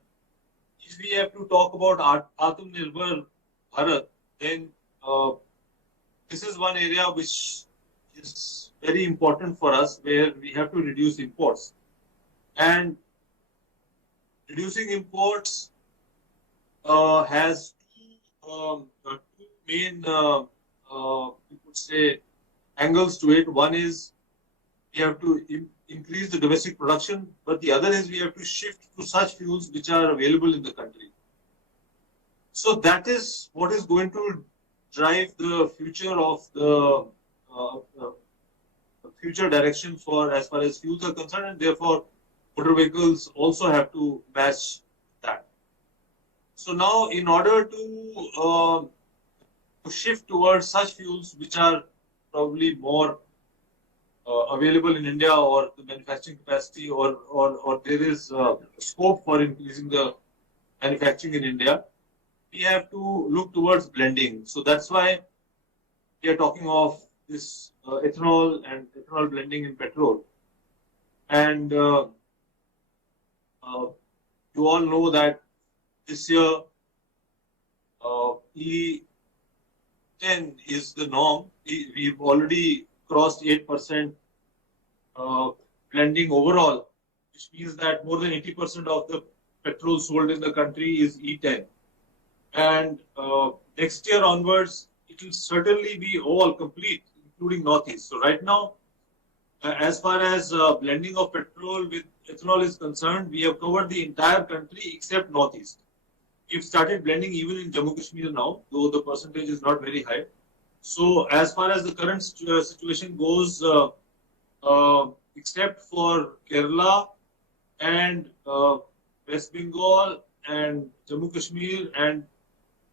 if we have to talk about Atmanirbhar Bharat, then this is one area which is very important for us, where we have to reduce imports. And reducing imports has two main, you could say, angles to it. One is we have to increase the domestic production, but the other is we have to shift to such fuels which are available in the country. So that is what is going to drive the future of the future direction for as far as fuels are concerned, and therefore motor vehicles also have to match that. So now, in order to shift towards such fuels which are probably more available in India, or the manufacturing capacity, or there is scope for increasing the manufacturing in India, we have to look towards blending. So that's why we are talking of this ethanol and ethanol blending in petrol. And you all know that this year E10 is the norm. We've already crossed 8% blending overall, which means that more than 80% of the petrol sold in the country is E10. And next year onwards, it will certainly be all complete, including Northeast. So right now, as far as blending of petrol with ethanol is concerned, we have covered the entire country except Northeast. We've started blending even in Jammu Kashmir now, though the percentage is not very high. So as far as the current situation goes, except for Kerala and West Bengal and Jammu Kashmir and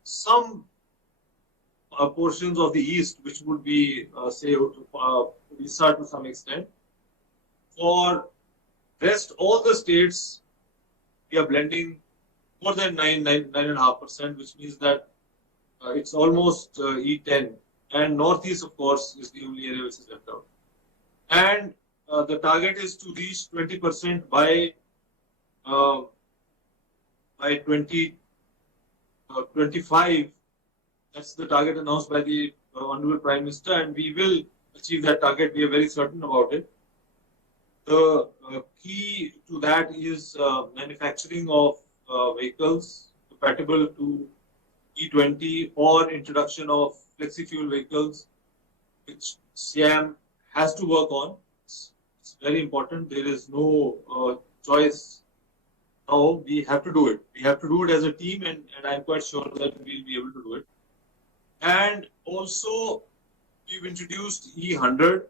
some portions of the east, which would be, say, Odisha to some extent. For rest all the states, we are blending more than 9.5%, which means that it's almost E10. And Northeast, of course, is the only area which is left out. And the target is to reach 20% by 2025. That's the target announced by the Honorable Prime Minister, and we will achieve that target. We are very certain about it. The key to that is manufacturing of vehicles compatible to E20 or introduction of flexi-fuel vehicles, which SIAM has to work on. It's very important. There is no choice. Now we have to do it. We have to do it as a team, and I'm quite sure that we'll be able to do it. And also, we've introduced E100.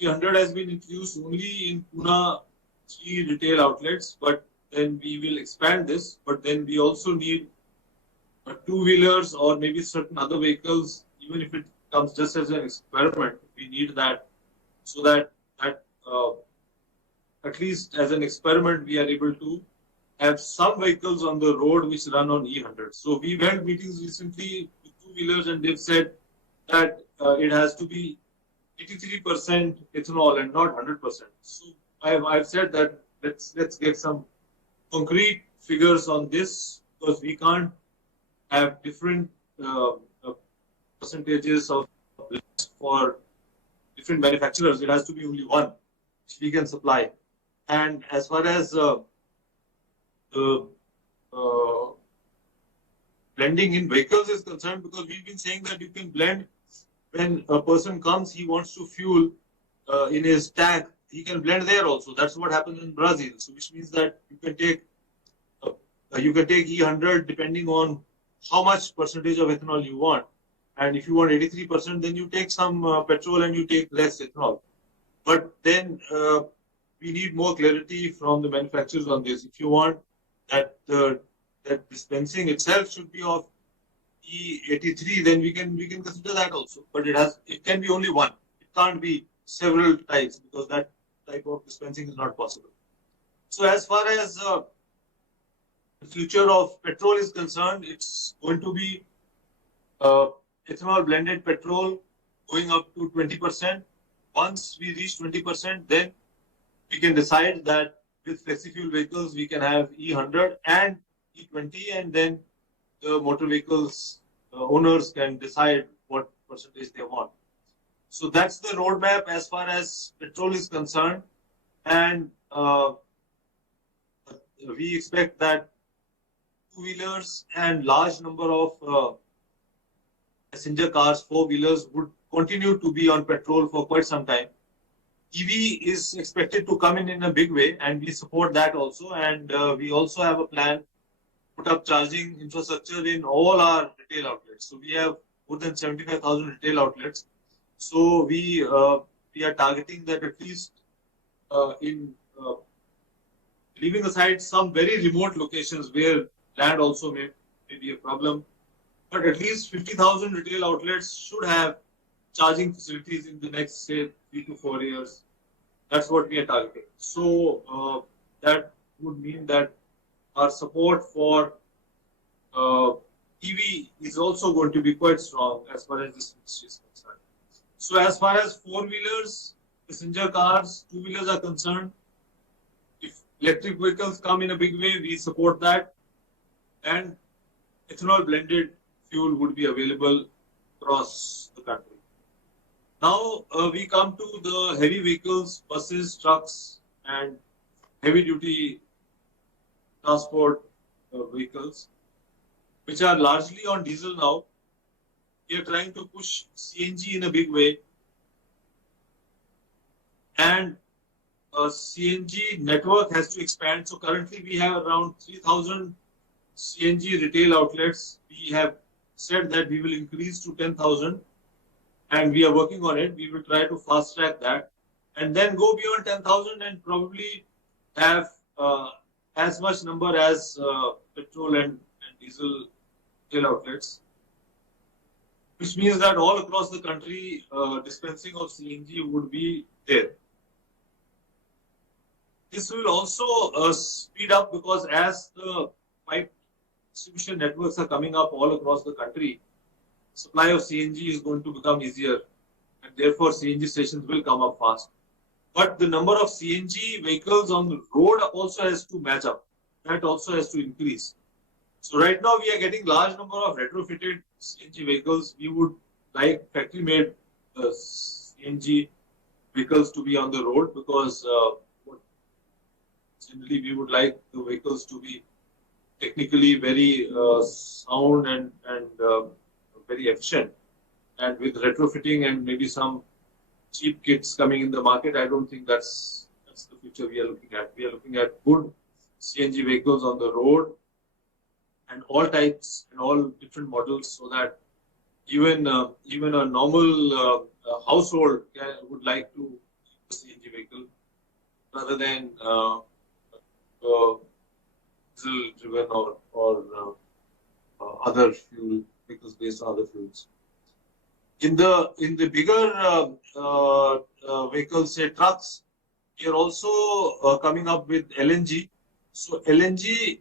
E100 has been introduced only in Pune 3 retail outlets, but then we will expand this. But then we also need two-wheelers or maybe certain other vehicles, even if it comes just as an experiment. We need that, so that at least as an experiment, we are able to have some vehicles on the road which run on E100. So we've held meetings recently with two-wheelers, and they've said that it has to be 83% ethanol and not 100%. So I've said that let's get some concrete figures on this, because we can't have different percentages of for different manufacturers. It has to be only one which we can supply. And as far as the blending in vehicles is concerned, because we've been saying that you can blend when a person comes, he wants to fuel in his tank, he can blend there also. That's what happens in Brazil. So which means that you can take E100 depending on how much percentage of ethanol you want. And if you want 83%, then you take some petrol and you take less ethanol. But then we need more clarity from the manufacturers on this. If you want that that dispensing itself should be of E83, then we can consider that also. But it can be only one. It can't be several types, because that type of dispensing is not possible. So as far as the future of petrol is concerned, it's going to be ethanol blended petrol going up to 20%, once we reach 20%, then we can decide that with flexi-fuel vehicles, we can have E100 and E20, and then the motor vehicles owners can decide what percentage they want. So that's the roadmap as far as petrol is concerned. And we expect that two-wheelers and large number of passenger cars, four-wheelers would continue to be on petrol for quite some time. EV is expected to come in a big way, and we support that also. And we also have a plan to put up charging infrastructure in all our retail outlets. So we have more than 75,000 retail outlets. So we are targeting that at least leaving aside some very remote locations where land also may be a problem, but at least 50,000 retail outlets should have charging facilities in the next, say, 3 to 4 years. That's what we are targeting. So that would mean that our support for EV is also going to be quite strong as far as this industry is concerned. So as far as four-wheelers, passenger cars, two-wheelers are concerned, if electric vehicles come in a big way, we support that. And ethanol blended fuel would be available across the country. Now we come to the heavy vehicles, buses, trucks, and heavy-duty transport vehicles, which are largely on diesel now. We are trying to push CNG in a big way. And CNG network has to expand. So currently we have around 3,000 CNG retail outlets. We have said that we will increase to 10,000, and we are working on it. We will try to fast track that and then go beyond 10,000 and probably have as much number as petrol and diesel retail outlets, which means that all across the country dispensing of CNG would be there. This will also speed up because as the pipe distribution networks are coming up all across the country, supply of CNG is going to become easier, and therefore CNG stations will come up fast. But the number of CNG vehicles on the road also has to match up. That also has to increase. So right now we are getting large number of retrofitted CNG vehicles. We would like factory-made CNG vehicles to be on the road because generally we would like the vehicles to be technically very sound and very efficient. And with retrofitting and maybe some cheap kits coming in the market, I don't think that's the future we are looking at. We are looking at good CNG vehicles on the road and all types and all different models, so that even a normal household would like to use a CNG vehicle rather than diesel-driven or other fuel vehicles based on other fuels. In the bigger vehicles, say trucks, we are also coming up with LNG. So LNG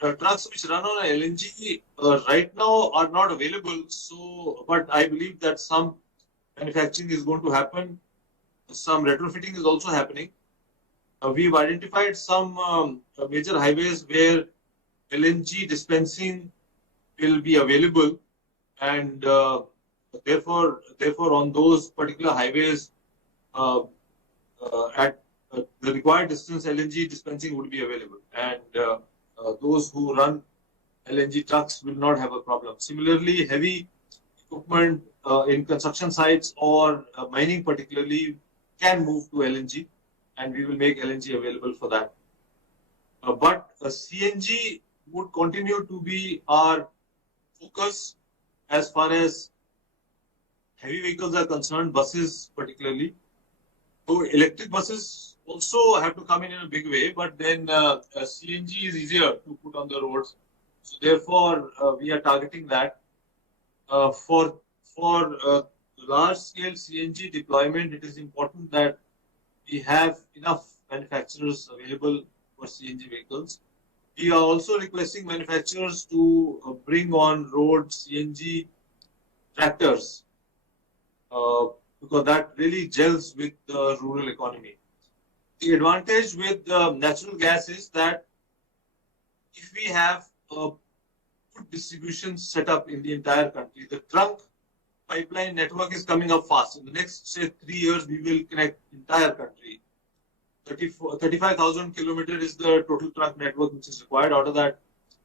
trucks which run on LNG right now are not available. So, but I believe that some manufacturing is going to happen. Some retrofitting is also happening. We've identified some major highways where LNG dispensing will be available, and therefore on those particular highways at the required distance LNG dispensing would be available, and those who run LNG trucks will not have a problem. Similarly, heavy equipment in construction sites or mining particularly can move to LNG, and we will make LNG available for that. But CNG would continue to be our focus as far as heavy vehicles are concerned, buses particularly. So electric buses also have to come in a big way, but then CNG is easier to put on the roads. So therefore, we are targeting that. For large-scale CNG deployment, it is important that we have enough manufacturers available for CNG vehicles. We are also requesting manufacturers to bring on road CNG tractors because because that really gels with the rural economy. The advantage with natural gas is that if we have a good distribution set up in the entire country, the trunk pipeline network is coming up fast. In the next, say, 3 years, we will connect entire country. 35,000 kilometers is the total trunk network which is required. Out of that,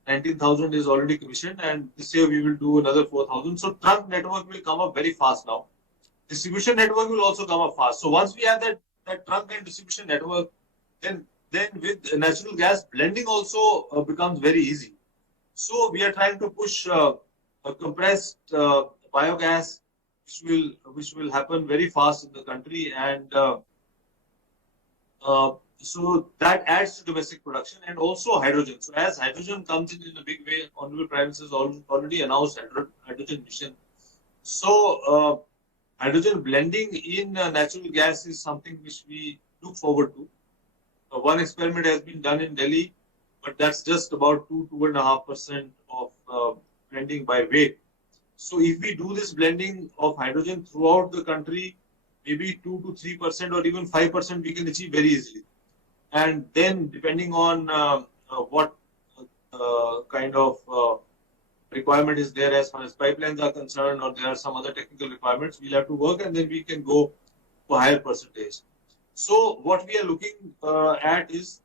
19,000 is already commissioned, and this year we will do another 4,000. So trunk network will come up very fast now. Distribution network will also come up fast. So once we have that trunk and distribution network, then with natural gas, blending also becomes very easy. So we are trying to push a compressed biogas, which will happen very fast in the country, and so that adds to domestic production, and also hydrogen. So as hydrogen comes in a big way, Honorable Prime Minister has already announced hydrogen mission. So hydrogen blending in natural gas is something which we look forward to. One experiment has been done in Delhi, but that's just about 2.5% of blending by weight. So if we do this blending of hydrogen throughout the country, maybe 2 to 3% or even 5% we can achieve very easily. And then depending on what kind of requirement is there as far as pipelines are concerned, or there are some other technical requirements, we'll have to work, and then we can go for higher percentage. So what we are looking at is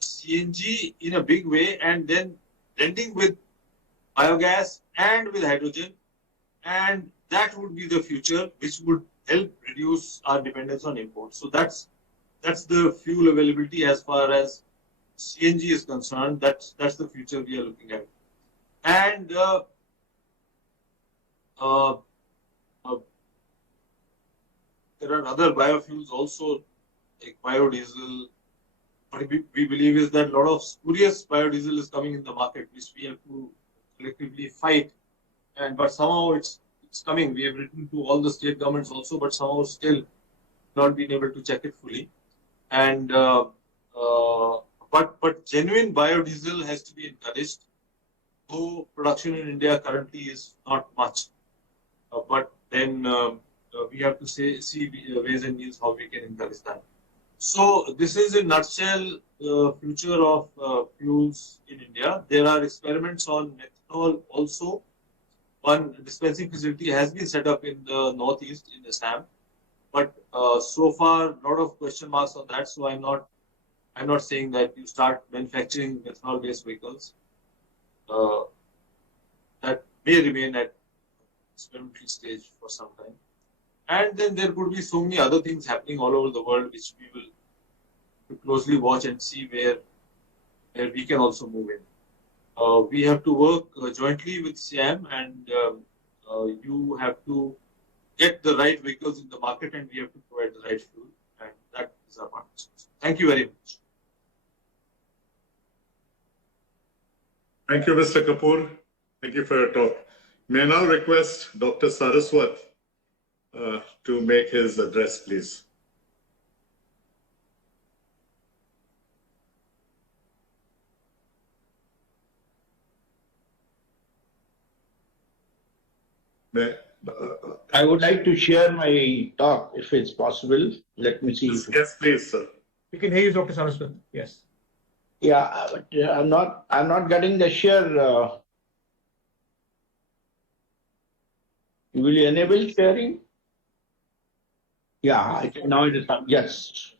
CNG in a big way, and then blending with biogas and with hydrogen, and that would be the future, which would help reduce our dependence on imports. So that's the fuel availability as far as CNG is concerned. That's the future we are looking at. And there are other biofuels also, like biodiesel. What we believe is that a lot of spurious biodiesel is coming in the market, which we have to collectively fight. But somehow it's coming. We have written to all the state governments also, but somehow still not been able to check it fully. And but genuine biodiesel has to be encouraged. Though production in India currently is not much, but then we have to see ways and means how we can encourage that. So this is in nutshell future of fuels in India. There are experiments on methanol also. One dispensing facility has been set up in the northeast in the SIAM, but so far a lot of question marks on that. So I'm not saying that you start manufacturing methanol-based vehicles. That may remain at experimental stage for some time. And then there could be so many other things happening all over the world, which we will closely watch and see where we can also move in. We have to work jointly with SIAM, and you have to get the right vehicles in the market, and we have to provide the right fuel, and that is our partnership. Thank you very much. Thank you, Mr. Kapoor. Thank you for your talk. May I now request Dr. Saraswat to make his address, please. I would like to share my talk, if it's possible. Let me see. Yes, please, sir. We can hear you, Dr. Saraswat. Yes. Yeah, but I'm not getting the share. Will you enable sharing? Yeah, now it is up. Yes.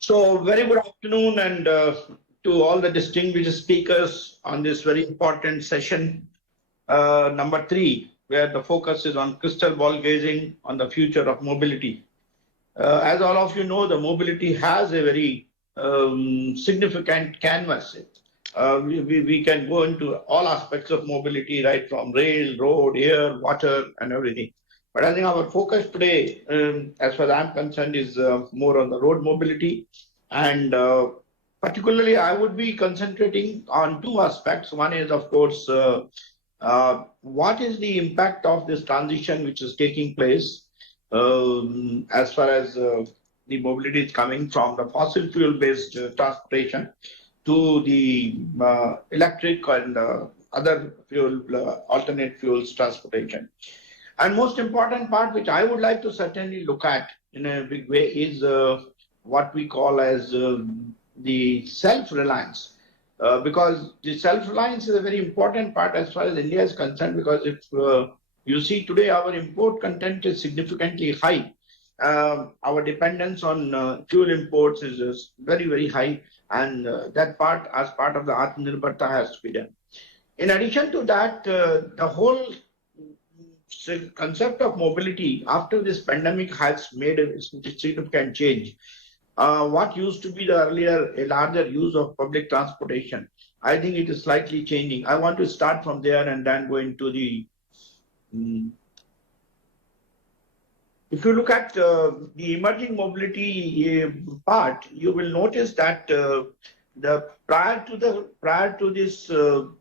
So very good afternoon, and to all the distinguished speakers on this very important session, number 3, where the focus is on crystal ball gazing on the future of mobility. As all of you know, the mobility has a very significant canvas. We can go into all aspects of mobility, right from rail, road, air, water, and everything. But I think our focus today, as far as I'm concerned, is more on the road mobility. And particularly, I would be concentrating on 2 aspects. One is, of course, what is the impact of this transition which is taking place as far as the mobility is coming from the fossil fuel-based transportation to the electric and other fuel, alternate fuels transportation. And most important part, which I would like to certainly look at in a big way, is what we call as the self-reliance. Because the self-reliance is a very important part as far as India is concerned, because if you see today our import content is significantly high. Our dependence on fuel imports is very, very high, and that part, as part of the Atmanirbharta, has to be done. In addition to that, the whole concept of mobility after this pandemic has made a significant change. What used to be the earlier a larger use of public transportation, I think it is slightly changing. I want to start from there and then go into the. If you look at the emerging mobility part, you will notice that the prior to this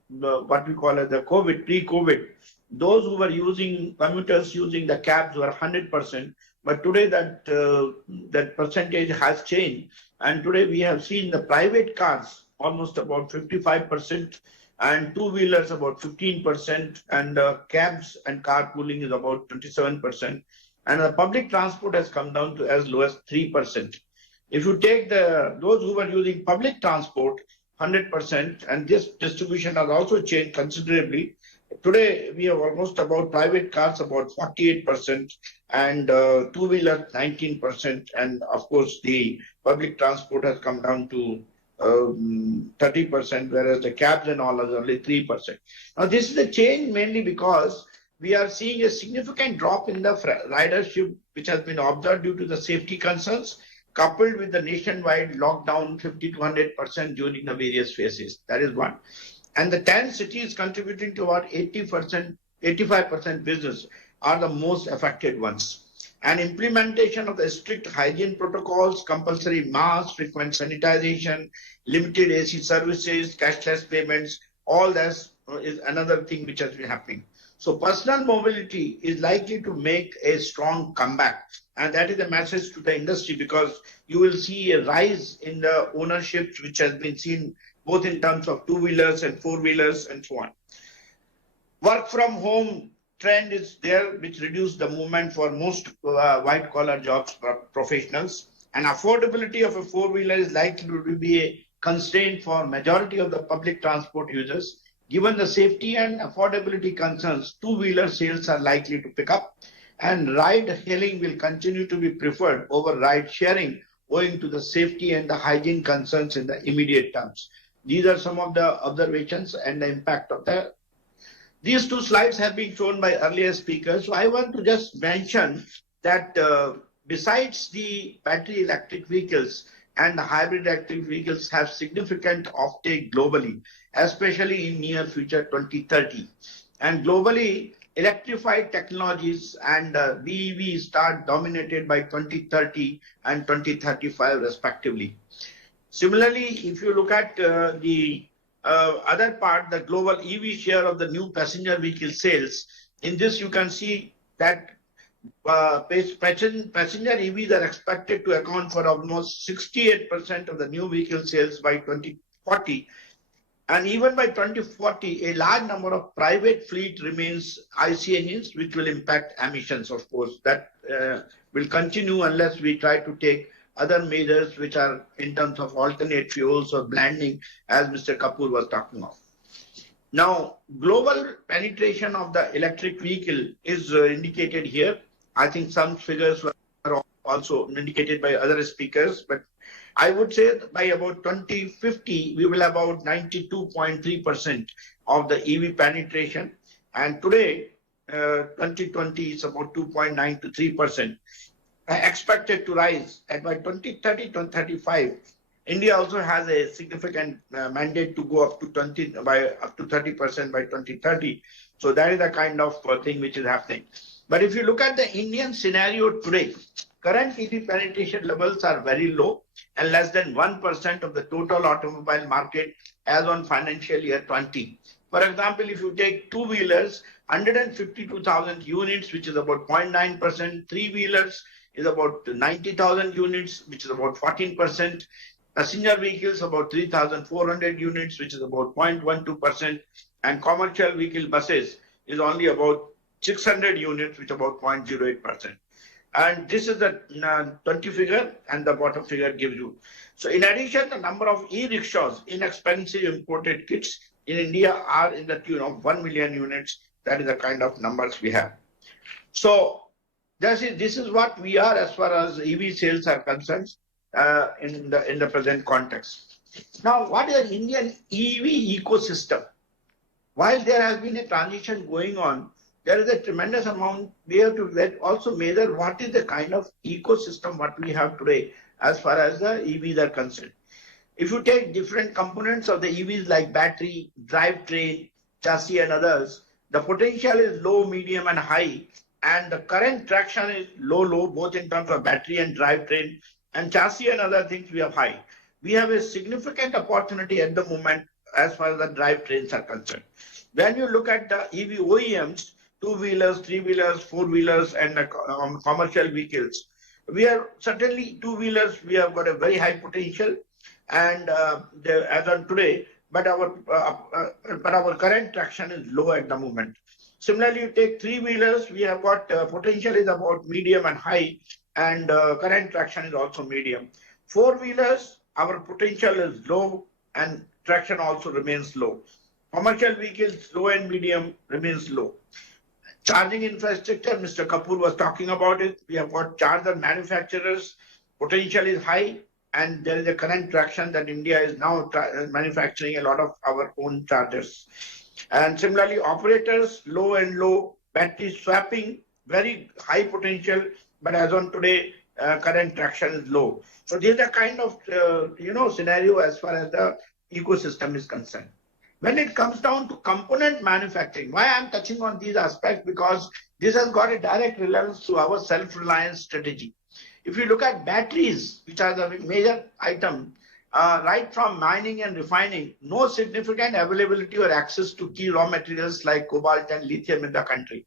what we call as the pre-COVID, those who were using commuters using the cabs were 100%, but today that percentage has changed, and today we have seen the private cars almost about 55%, and two-wheelers about 15%, and cabs and carpooling is about 27%, and the public transport has come down to as low as 3%. If you take those who were using public transport 100%, and this distribution has also changed considerably. Today, we have almost about private cars about 48% and two-wheeler 19%. And of course, the public transport has come down to 30%, whereas the cabs and all are only 3%. Now, this is a change mainly because we are seeing a significant drop in the ridership, which has been observed due to the safety concerns, coupled with the nationwide lockdown 50 to 100% during the various phases. That is one. And the 10 cities contributing to about 80%, 85% business are the most affected ones. And implementation of the strict hygiene protocols, compulsory masks, frequent sanitization, limited AC services, cashless payments, all that is another thing which has been happening. So personal mobility is likely to make a strong comeback. And that is a message to the industry, because you will see a rise in the ownership, which has been seen both in terms of two-wheelers and four-wheelers and so on. Work from home trend is there, which reduced the movement for most white-collar jobs professionals. And affordability of a four-wheeler is likely to be a constraint for majority of the public transport users. Given the safety and affordability concerns, two-wheeler sales are likely to pick up, and ride-hailing will continue to be preferred over ride-sharing owing to the safety and the hygiene concerns in the immediate terms. These are some of the observations and the impact of that. These two slides have been shown by earlier speakers. So I want to just mention that besides the battery electric vehicles and the hybrid electric vehicles have significant offtake globally, especially in near future 2030. And globally, electrified technologies and BEV start dominated by 2030 and 2035 respectively. Similarly, if you look at the other part, the global EV share of the new passenger vehicle sales, in this you can see that passenger EVs are expected to account for almost 68% of the new vehicle sales by 2040. And even by 2040, a large number of private fleet remains IC engines, which will impact emissions, of course. That will continue unless we try to take other measures which are in terms of alternate fuels or blending, as Mr. Kapoor was talking of. Now, global penetration of the electric vehicle is indicated here. I think some figures were also indicated by other speakers, but I would say that by about 2050, we will have about 92.3% of the EV penetration. And today, 2020 is about 2.9 to 3%. Expected to rise. And by 2030, 2035, India also has a significant mandate to go up to 30% by 2030. So that is the kind of thing which is happening. But if you look at the Indian scenario today, current EV penetration levels are very low and less than 1% of the total automobile market as on financial year 20. For example, if you take two-wheelers, 152,000 units, which is about 0.9%, three-wheelers is about 90,000 units, which is about 14%, Passenger vehicles about 3,400 units, which is about 0.12%, and commercial vehicle buses is only about 600 units, which is about 0.08%. And this is the 20 figure, and the bottom figure gives you. So in addition, the number of e-rickshaws, inexpensive imported kits in India, are in the tune of 1 million units. That is the kind of numbers we have. So this is what we are as far as EV sales are concerned in the present context. Now, what is the Indian EV ecosystem? While there has been a transition going on, there is a tremendous amount. We have to also measure what is the kind of ecosystem what we have today as far as the EVs are concerned. If you take different components of the EVs like battery, drivetrain, chassis and others, the potential is low, medium and high, and the current traction is low, both in terms of battery and drivetrain, and chassis and other things we have high. We have a significant opportunity at the moment as far as the drivetrains are concerned. When you look at the EV OEMs, two-wheelers, three-wheelers, four-wheelers, and commercial vehicles, we are certainly two-wheelers, we have got a very high potential, and as on today, but our current traction is low at the moment. Similarly, you take three-wheelers, we have got potential is about medium and high, and current traction is also medium. Four-wheelers, our potential is low, and traction also remains low. Commercial vehicles, low and medium, remains low. Charging infrastructure, Mr. Kapoor was talking about it. We have got charger manufacturers, potential is high, and there is a current traction that India is now manufacturing a lot of our own chargers. And similarly, operators, low and low, battery swapping, very high potential, but as on today, current traction is low. So this is the kind of scenario as far as the ecosystem is concerned. When it comes down to component manufacturing, why I'm touching on these aspects, because this has got a direct relevance to our self-reliance strategy. If you look at batteries, which are the major item, right from mining and refining, no significant availability or access to key raw materials like cobalt and lithium in the country.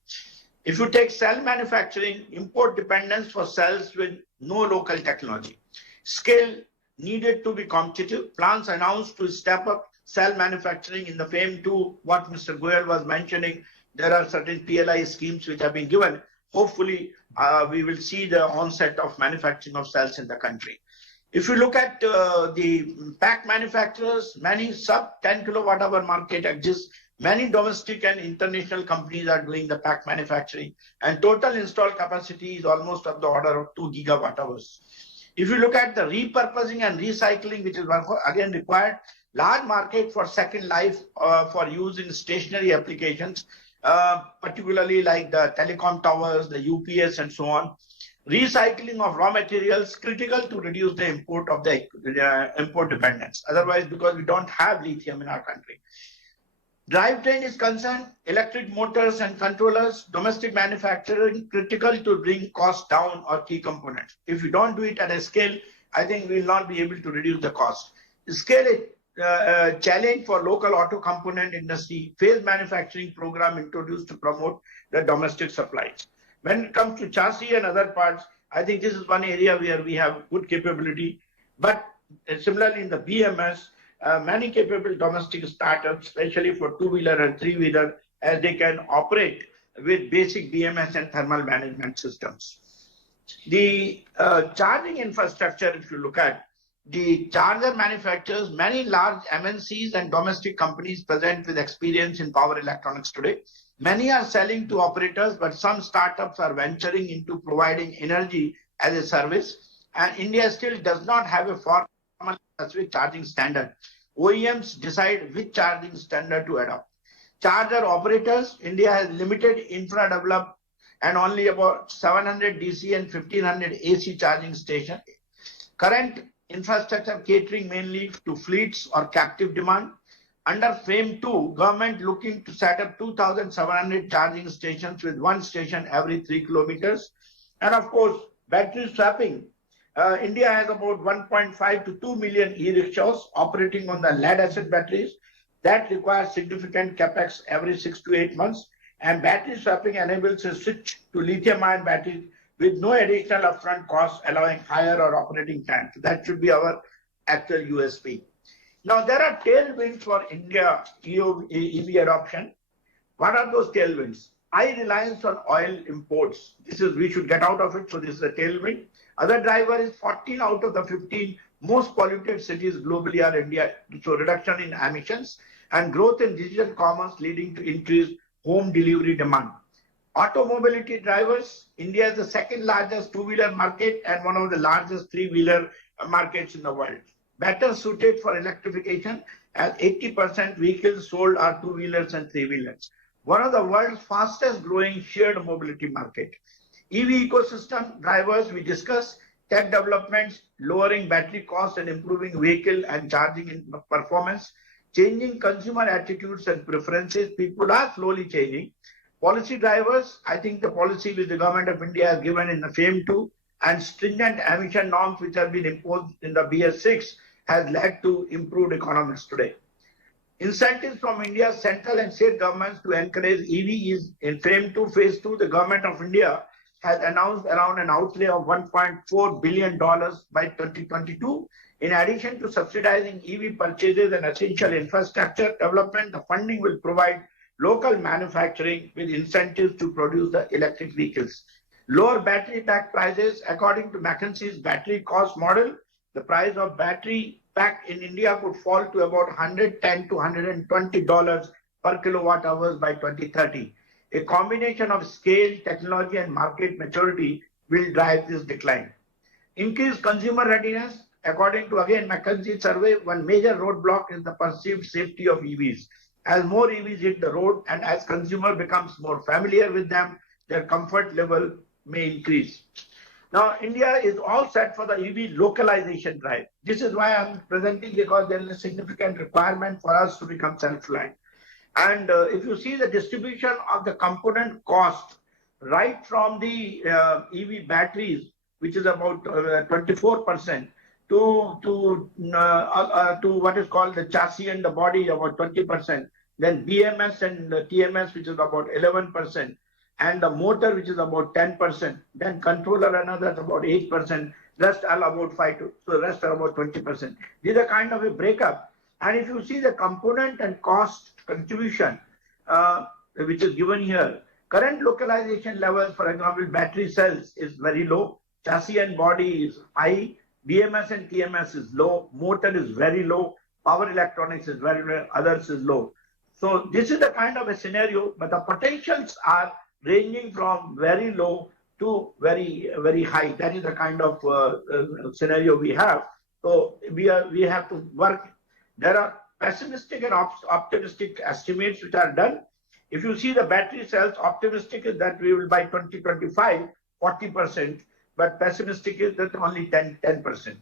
If you take cell manufacturing, import dependence for cells with no local technology. Scale needed to be competitive. Plans announced to step up cell manufacturing in the FAME 2, what Mr. Goyal was mentioning. There are certain PLI schemes which have been given. Hopefully, we will see the onset of manufacturing of cells in the country. If you look at the pack manufacturers, many sub 10 kilowatt hour market exists. Many domestic and international companies are doing the pack manufacturing, and total installed capacity is almost of the order of 2 gigawatt hours. If you look at the repurposing and recycling, which is again required, large market for second life for use in stationary applications, particularly like the telecom towers, the UPS and so on. Recycling of raw materials critical to reduce the import of the import dependence. Otherwise, because we don't have lithium in our country. Drivetrain is concerned, electric motors and controllers, domestic manufacturing critical to bring costs down or key components. If we don't do it at a scale, I think we will not be able to reduce the cost. Scale is challenge for local auto component industry, phase manufacturing program introduced to promote the domestic supplies. When it comes to chassis and other parts, I think this is one area where we have good capability. But similarly in the BMS, many capable domestic startups, especially for two-wheeler and three-wheeler, as they can operate with basic BMS and thermal management systems. The charging infrastructure, if you look at, the charger manufacturers, many large MNCs and domestic companies present with experience in power electronics today. Many are selling to operators, but some startups are venturing into providing energy as a service. And India still does not have a formal specific charging standard. OEMs decide which charging standard to adopt. Charger operators, India has limited infra developed and only about 700 DC and 1500 AC charging stations. Current infrastructure catering mainly to fleets or captive demand. Under FAME 2, government looking to set up 2,700 charging stations with one station every 3 kilometers. And of course, battery swapping. India has about 1.5 to 2 million e-rickshaws operating on the lead acid batteries. That requires significant capex every 6 to 8 months. And battery swapping enables a switch to lithium-ion batteries with no additional upfront costs, allowing higher or operating time. So that should be our actual USP. Now, there are tailwinds for India EV adoption. What are those tailwinds? High reliance on oil imports. We should get out of it. So this is a tailwind. Other driver is 14 out of the 15 most polluted cities globally are India. So reduction in emissions and growth in digital commerce leading to increased home delivery demand. Auto mobility drivers. India is the second largest two-wheeler market and one of the largest three-wheeler markets in the world. Better suited for electrification as 80% vehicles sold are two-wheelers and three-wheelers. One of the world's fastest growing shared mobility market. EV ecosystem drivers we discussed, tech developments, lowering battery costs and improving vehicle and charging performance, changing consumer attitudes and preferences. People are slowly changing. Policy drivers, I think the policy which the government of India has given in the FAME 2 and stringent emission norms which have been imposed in the BS6 has led to improved economics today. Incentives from India's central and state governments to encourage EVs in FAME 2 Phase 2, the government of India has announced around an outlay of $1.4 billion by 2022. In addition to subsidizing EV purchases and essential infrastructure development, the funding will provide local manufacturing with incentives to produce the electric vehicles. Lower battery pack prices. According to McKinsey's battery cost model, the price of battery pack in India could fall to about $110 to $120 per kilowatt hours by 2030. A combination of scale, technology, and market maturity will drive this decline. Increased consumer readiness. According to, again, McKinsey survey, one major roadblock is the perceived safety of EVs. As more EVs hit the road and as consumer becomes more familiar with them, their comfort level may increase. Now, India is all set for the EV localization drive. This is why I'm presenting, because there is a significant requirement for us to become self-reliant. And if you see the distribution of the component cost, right from the EV batteries, which is about 24%, to what is called the chassis and the body, about 20%, then BMS and the TMS, which is about 11%, and the motor, which is about 10%, then controller another about 8%, rest are about 5%, so rest are about 20%. These are kind of a breakup. And if you see the component and cost contribution, which is given here, current localization levels, for example, battery cells is very low, chassis and body is high, BMS and TMS is low, motor is very low, power electronics is very low, others is low. So this is the kind of a scenario, but the potentials are ranging from very low to very, very high. That is the kind of scenario we have. So we have to work. There are pessimistic and optimistic estimates which are done. If you see the battery cells, optimistic is that we will by 2025, 40%, but pessimistic is that only 10%.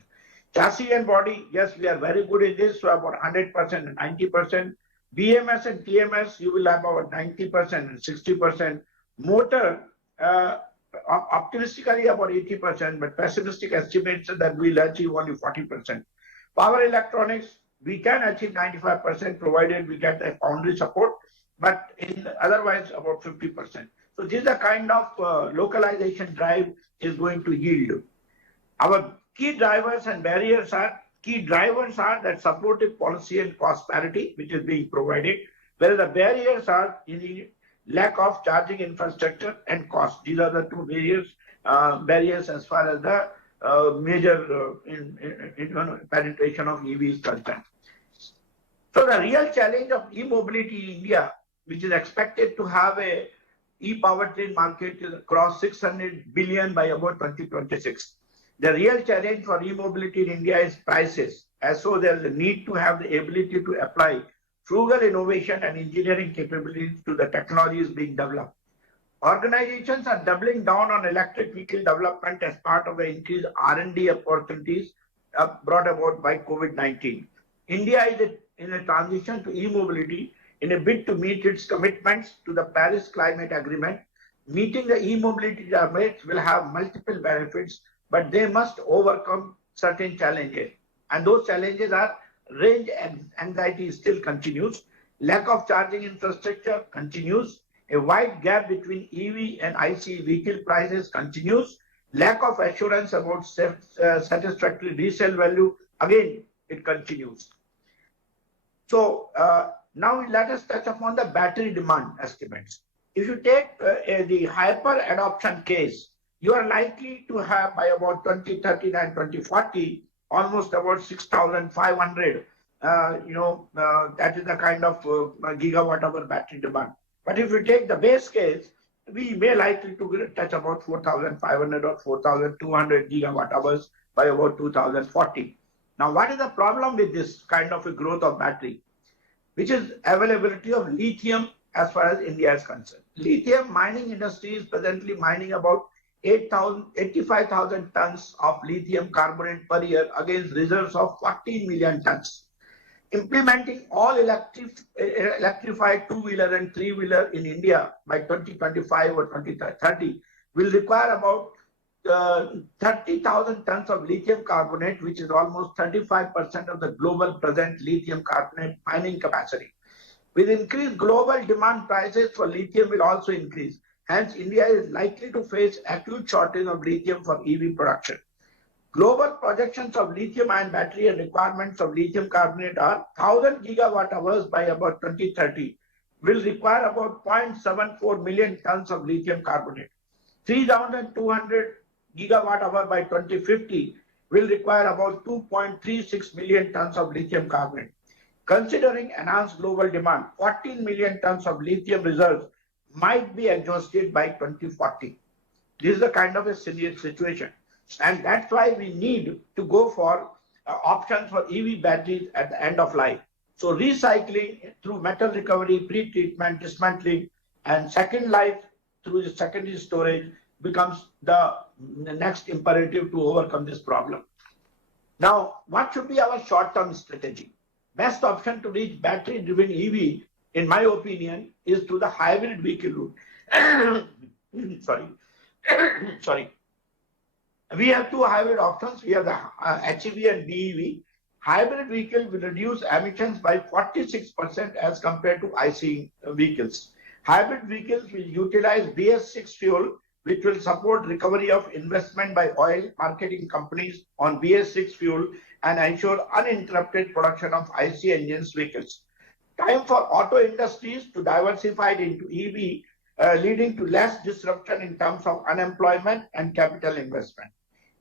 Chassis and body, yes, we are very good in this, so about 100% and 90%. BMS and TMS, you will have about 90% and 60%. Motor, optimistically about 80%, but pessimistic estimates that we'll achieve only 40%. Power electronics, we can achieve 95% provided we get a foundry support, but otherwise about 50%. So this is the kind of localization drive is going to yield. Our key drivers and barriers are, that supportive policy and cost parity, which is being provided, whereas the barriers are in the lack of charging infrastructure and cost. These are the two barriers as far as the major penetration of EV is concerned. So the real challenge of e-mobility in India, which is expected to have a e-powertrain market across 600 billion by about 2026. The real challenge for e-mobility in India is prices. As so, there is a need to have the ability to apply frugal innovation and engineering capabilities to the technologies being developed. Organizations are doubling down on electric vehicle development as part of the increased R&D opportunities brought about by COVID-19. India is in a transition to e-mobility in a bid to meet its commitments to the Paris Climate Agreement. Meeting the e-mobility targets will have multiple benefits, but they must overcome certain challenges. And those challenges are range anxiety still continues, lack of charging infrastructure continues, a wide gap between EV and ICE vehicle prices continues, lack of assurance about satisfactory resale value. Again, it continues. So now let us touch upon the battery demand estimates. If you take the hyper adoption case, you are likely to have by about 2039, 2040, almost about 6,500. That is the kind of gigawatt hour battery demand. But if you take the base case, we may likely to touch about 4,500 or 4,200 gigawatt hours by about 2040. Now, what is the problem with this kind of a growth of battery? Which is availability of lithium as far as India is concerned. Lithium mining industry is presently mining about 85,000 tons of lithium carbonate per year against reserves of 14 million tons. Implementing all electrified two-wheeler and three-wheeler in India by 2025 or 2030 will require about 30,000 tons of lithium carbonate, which is almost 35% of the global present lithium carbonate mining capacity. With increased global demand, prices for lithium will also increase. Hence, India is likely to face acute shortage of lithium for EV production. Global projections of lithium-ion battery and requirements of lithium carbonate are 1,000 gigawatt hours by about 2030 will require about 0.74 million tons of lithium carbonate. 3,200 gigawatt hour by 2050 will require about 2.36 million tons of lithium carbonate. Considering enhanced global demand, 14 million tons of lithium reserves might be exhausted by 2040. This is the kind of a serious situation. And that's why we need to go for options for EV batteries at the end of life. So recycling through metal recovery, pre-treatment, dismantling, and second life through the secondary storage becomes the next imperative to overcome this problem. Now, what should be our short-term strategy? Best option to reach battery-driven EV, in my opinion, is through the hybrid vehicle route. Sorry. We have two hybrid options. We have the HEV and BEV. Hybrid vehicle will reduce emissions by 46% as compared to ICE vehicles. Hybrid vehicles will utilize BS6 fuel, which will support recovery of investment by oil marketing companies on BS6 fuel and ensure uninterrupted production of IC engines vehicles. Time for auto industries to diversify into EV, leading to less disruption in terms of unemployment and capital investment.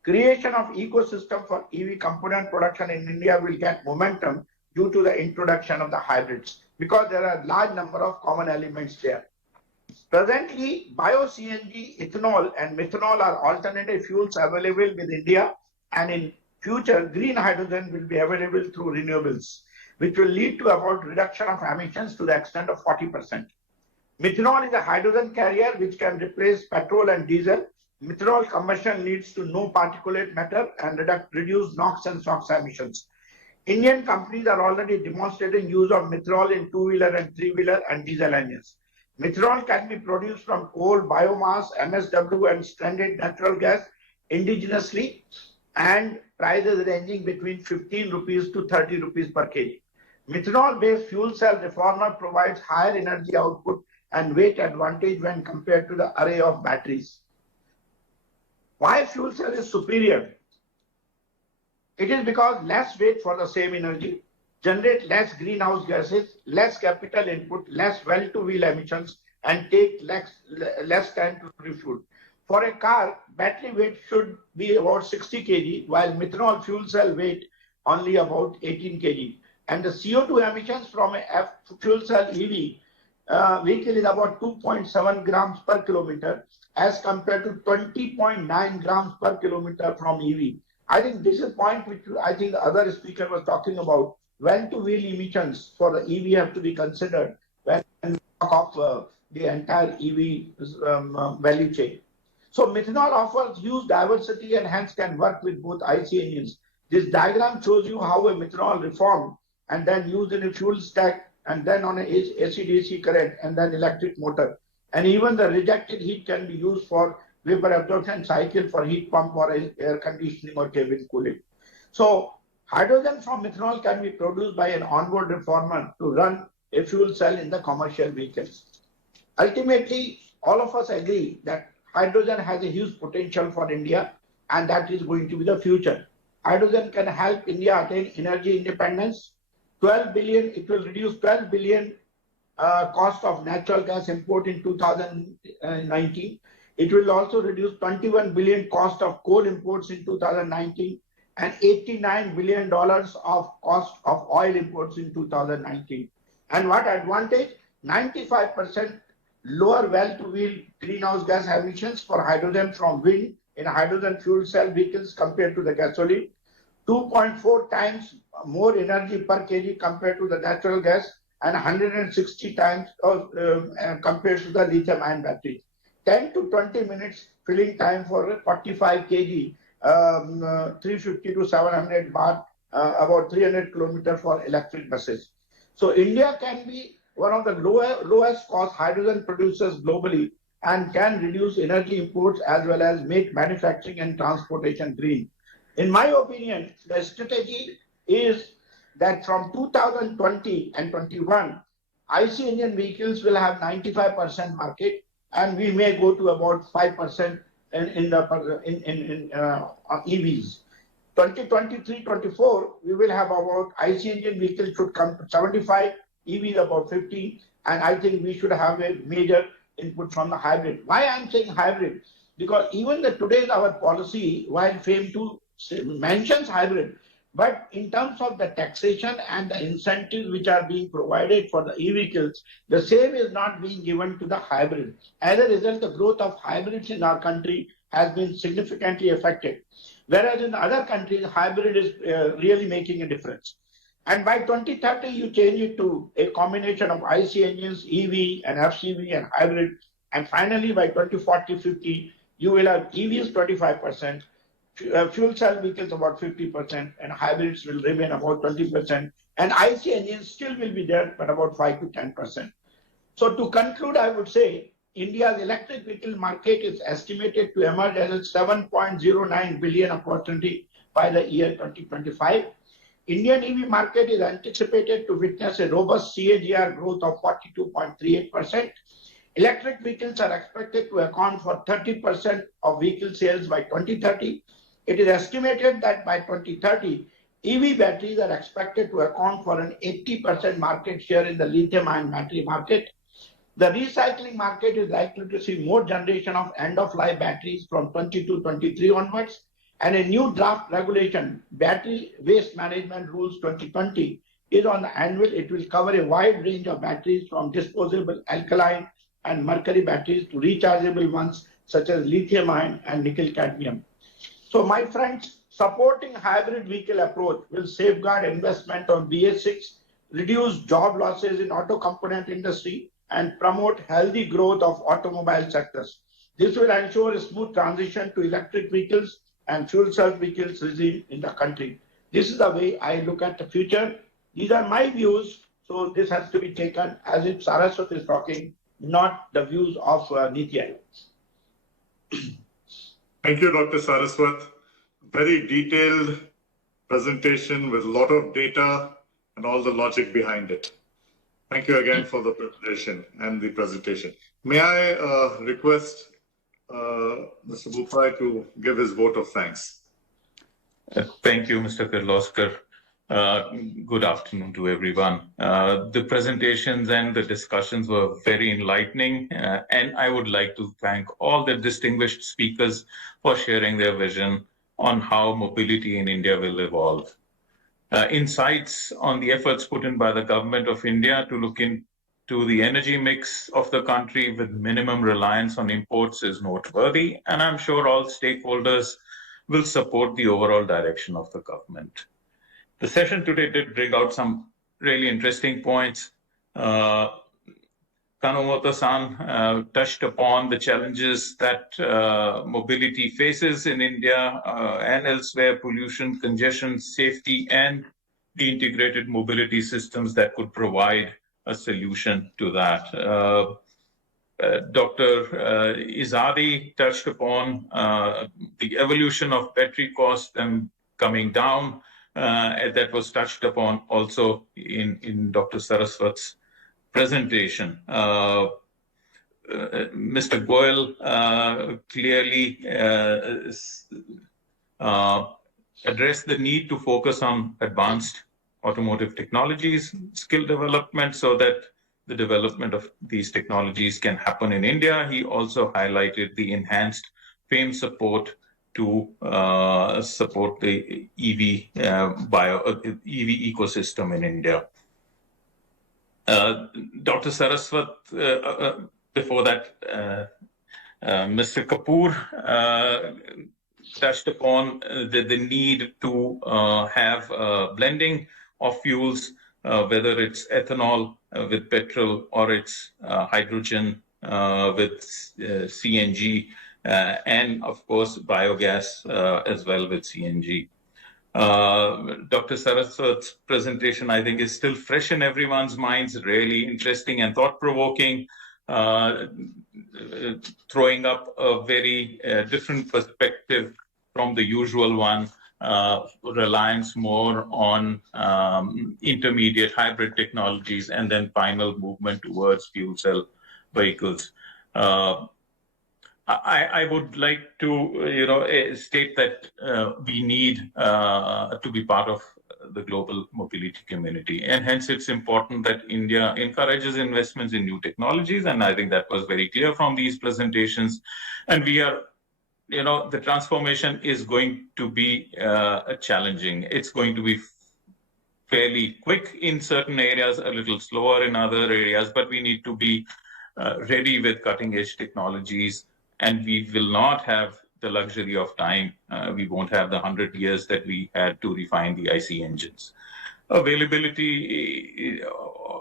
Creation of ecosystem for EV component production in India will get momentum due to the introduction of the hybrids, because there are a large number of common elements there. Presently, bio-CNG, ethanol and methanol are alternative fuels available with India, and in future, green hydrogen will be available through renewables, which will lead to about reduction of emissions to the extent of 40%. Methanol is a hydrogen carrier which can replace petrol and diesel. Methanol combustion leads to no particulate matter and reduce NOx and SOx emissions. Indian companies are already demonstrating use of methanol in two-wheeler and three-wheeler and diesel engines. Methanol can be produced from coal, biomass, MSW and stranded natural gas indigenously, and prices ranging between 15 rupees to 30 rupees per kg. Methanol-based fuel cell reformer provides higher energy output and weight advantage when compared to the array of batteries. Why fuel cell is superior? It is because less weight for the same energy, generate less greenhouse gases, less capital input, less well-to-wheel emissions, and take less time to refuel. For a car, battery weight should be about 60 kg, while methanol fuel cell weight only about 18 kg. And the CO2 emissions from a fuel cell EV vehicle is about 2.7 grams per kilometer as compared to 20.9 grams per kilometer from EV. I think this is a point which I think the other speaker was talking about. Well-to-wheel emissions for the EV have to be considered when we talk of the entire EV value chain. So methanol offers huge diversity and hence can work with both IC engines. This diagram shows you how a methanol reformed and then used in a fuel stack and then on a AC/DC current and then electric motor. And even the rejected heat can be used for vapor absorption cycle for heat pump or air conditioning or cabin cooling. So hydrogen from methanol can be produced by an onboard reformer to run a fuel cell in the commercial vehicles. Ultimately, all of us agree that hydrogen has a huge potential for India and that is going to be the future. hydrogen can help India attain energy independence. 12 billion, it will reduce 12 billion cost of natural gas import in 2019. It will also reduce 21 billion cost of coal imports in 2019 and $89 billion of cost of oil imports in 2019. And what advantage? 95% lower well-to-wheel greenhouse gas emissions for hydrogen from wind in hydrogen fuel cell vehicles compared to the gasoline. 2.4 times more energy per kg compared to the natural gas and 160 times compared to the lithium-ion battery. 10 to 20 minutes filling time for 45 kg, 350 to 700 baht, about 300 kilometers for electric buses. So India can be one of the lowest cost hydrogen producers globally and can reduce energy imports as well as make manufacturing and transportation green. In my opinion, the strategy is that from 2020 and 21, IC engine vehicles will have 95% market, and we may go to about 5% in EVs. 2023-24, we will have about IC engine vehicles should come to 75, EVs about 50, and I think we should have a major input from the hybrid. Why I'm saying hybrid? Because even today our policy, while FAME 2 mentions hybrid, but in terms of the taxation and the incentives which are being provided for the e-vehicles, the same is not being given to the hybrid. As a result, the growth of hybrids in our country has been significantly affected. Whereas in other countries, hybrid is really making a difference. And by 2030, you change it to a combination of IC engines, EV and FCV and hybrid. And finally, by 2040-50, you will have EVs 25%, fuel cell vehicles about 50%, and hybrids will remain about 20%. And IC engines still will be there, but about 5 to 10%. So to conclude, I would say India's electric vehicle market is estimated to emerge as a 7.09 billion opportunity by the year 2025. Indian EV market is anticipated to witness a robust CAGR growth of 42.38%. Electric vehicles are expected to account for 30% of vehicle sales by 2030. It is estimated that by 2030, EV batteries are expected to account for an 80% market share in the lithium-ion battery market. The recycling market is likely to see more generation of end-of-life batteries from 22-23 onwards, and a new draft regulation, Battery Waste Management Rules 2020, is on the anvil. It will cover a wide range of batteries from disposable alkaline and mercury batteries to rechargeable ones such as lithium-ion and nickel-cadmium. So my friends, supporting hybrid vehicle approach will safeguard investment on BS6, reduce job losses in auto component industry, and promote healthy growth of automobile sectors. This will ensure a smooth transition to electric vehicles and fuel cell vehicles regime in the country. This is the way I look at the future. These are my views, so this has to be taken as if Saraswat is talking, not the views of Niti Aayog. Thank you, Dr. Saraswat. Very detailed presentation with a lot of data and all the logic behind it. Thank you again for the preparation and the presentation. May I request Mr. Bupai to give his vote of thanks. Thank you, Mr. Kirloskar. Good afternoon to everyone. The presentations and the discussions were very enlightening, and I would like to thank all the distinguished speakers for sharing their vision on how mobility in India will evolve. Insights on the efforts put in by the government of India to look into the energy mix of the country with minimum reliance on imports is noteworthy, and I'm sure all stakeholders will support the overall direction of the government. The session today did bring out some really interesting points. Kanumoto-san touched upon the challenges that mobility faces in India and elsewhere, pollution, congestion, safety, and the integrated mobility systems that could provide a solution to that. Dr. Izadi touched upon the evolution of battery costs and coming down. That was touched upon also in Dr. Saraswat's presentation. Mr. Goyal clearly address the need to focus on advanced automotive technologies, skill development, so that the development of these technologies can happen in India. He also highlighted the enhanced FAME support to support the EV EV ecosystem in India. Dr. Saraswat, before that, Mr. Kapoor touched upon the need to have blending of fuels, whether it's ethanol with petrol or it's hydrogen with CNG, and of course biogas as well with CNG. Dr. Saraswat's presentation, I think, is still fresh in everyone's minds, really interesting and thought-provoking, throwing up a very different perspective from the usual one, reliance more on intermediate hybrid technologies, and then final movement towards fuel cell vehicles. I would like to, state that we need to be part of the global mobility community, and hence it's important that India encourages investments in new technologies, and I think that was very clear from these presentations. And we are, the transformation is going to be challenging. It's going to be fairly quick in certain areas, a little slower in other areas, but we need to be ready with cutting-edge technologies. And we will not have the luxury of time. We won't have the 100 years that we had to refine the IC engines. Availability,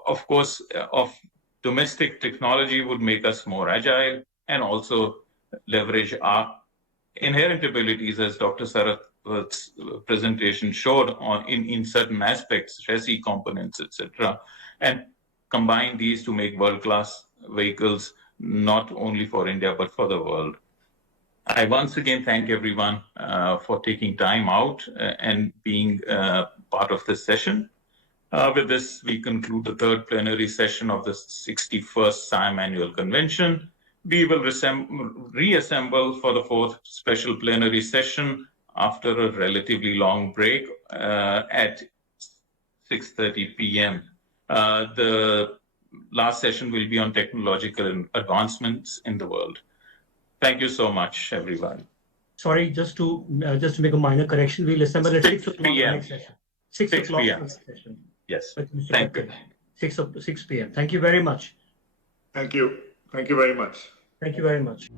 of course, of domestic technology would make us more agile and also leverage our inherent abilities, as Dr. Saraswat's presentation showed, in certain aspects, chassis components, etc., and combine these to make world-class vehicles, not only for India, but for the world. I once again thank everyone for taking time out and being part of this session. With this, we conclude the third plenary session of the 61st SIAM Annual Convention. We will reassemble for the fourth special plenary session after a relatively long break at 6:30 p.m. The last session will be on technological advancements in the world. Thank you so much, everyone. Sorry, just to make a minor correction, we'll assemble at 6 o'clock next session. 6 o'clock next session. Yes. Thank you. 6 p.m. Thank you very much. Thank you. Thank you very much. Thank you very much.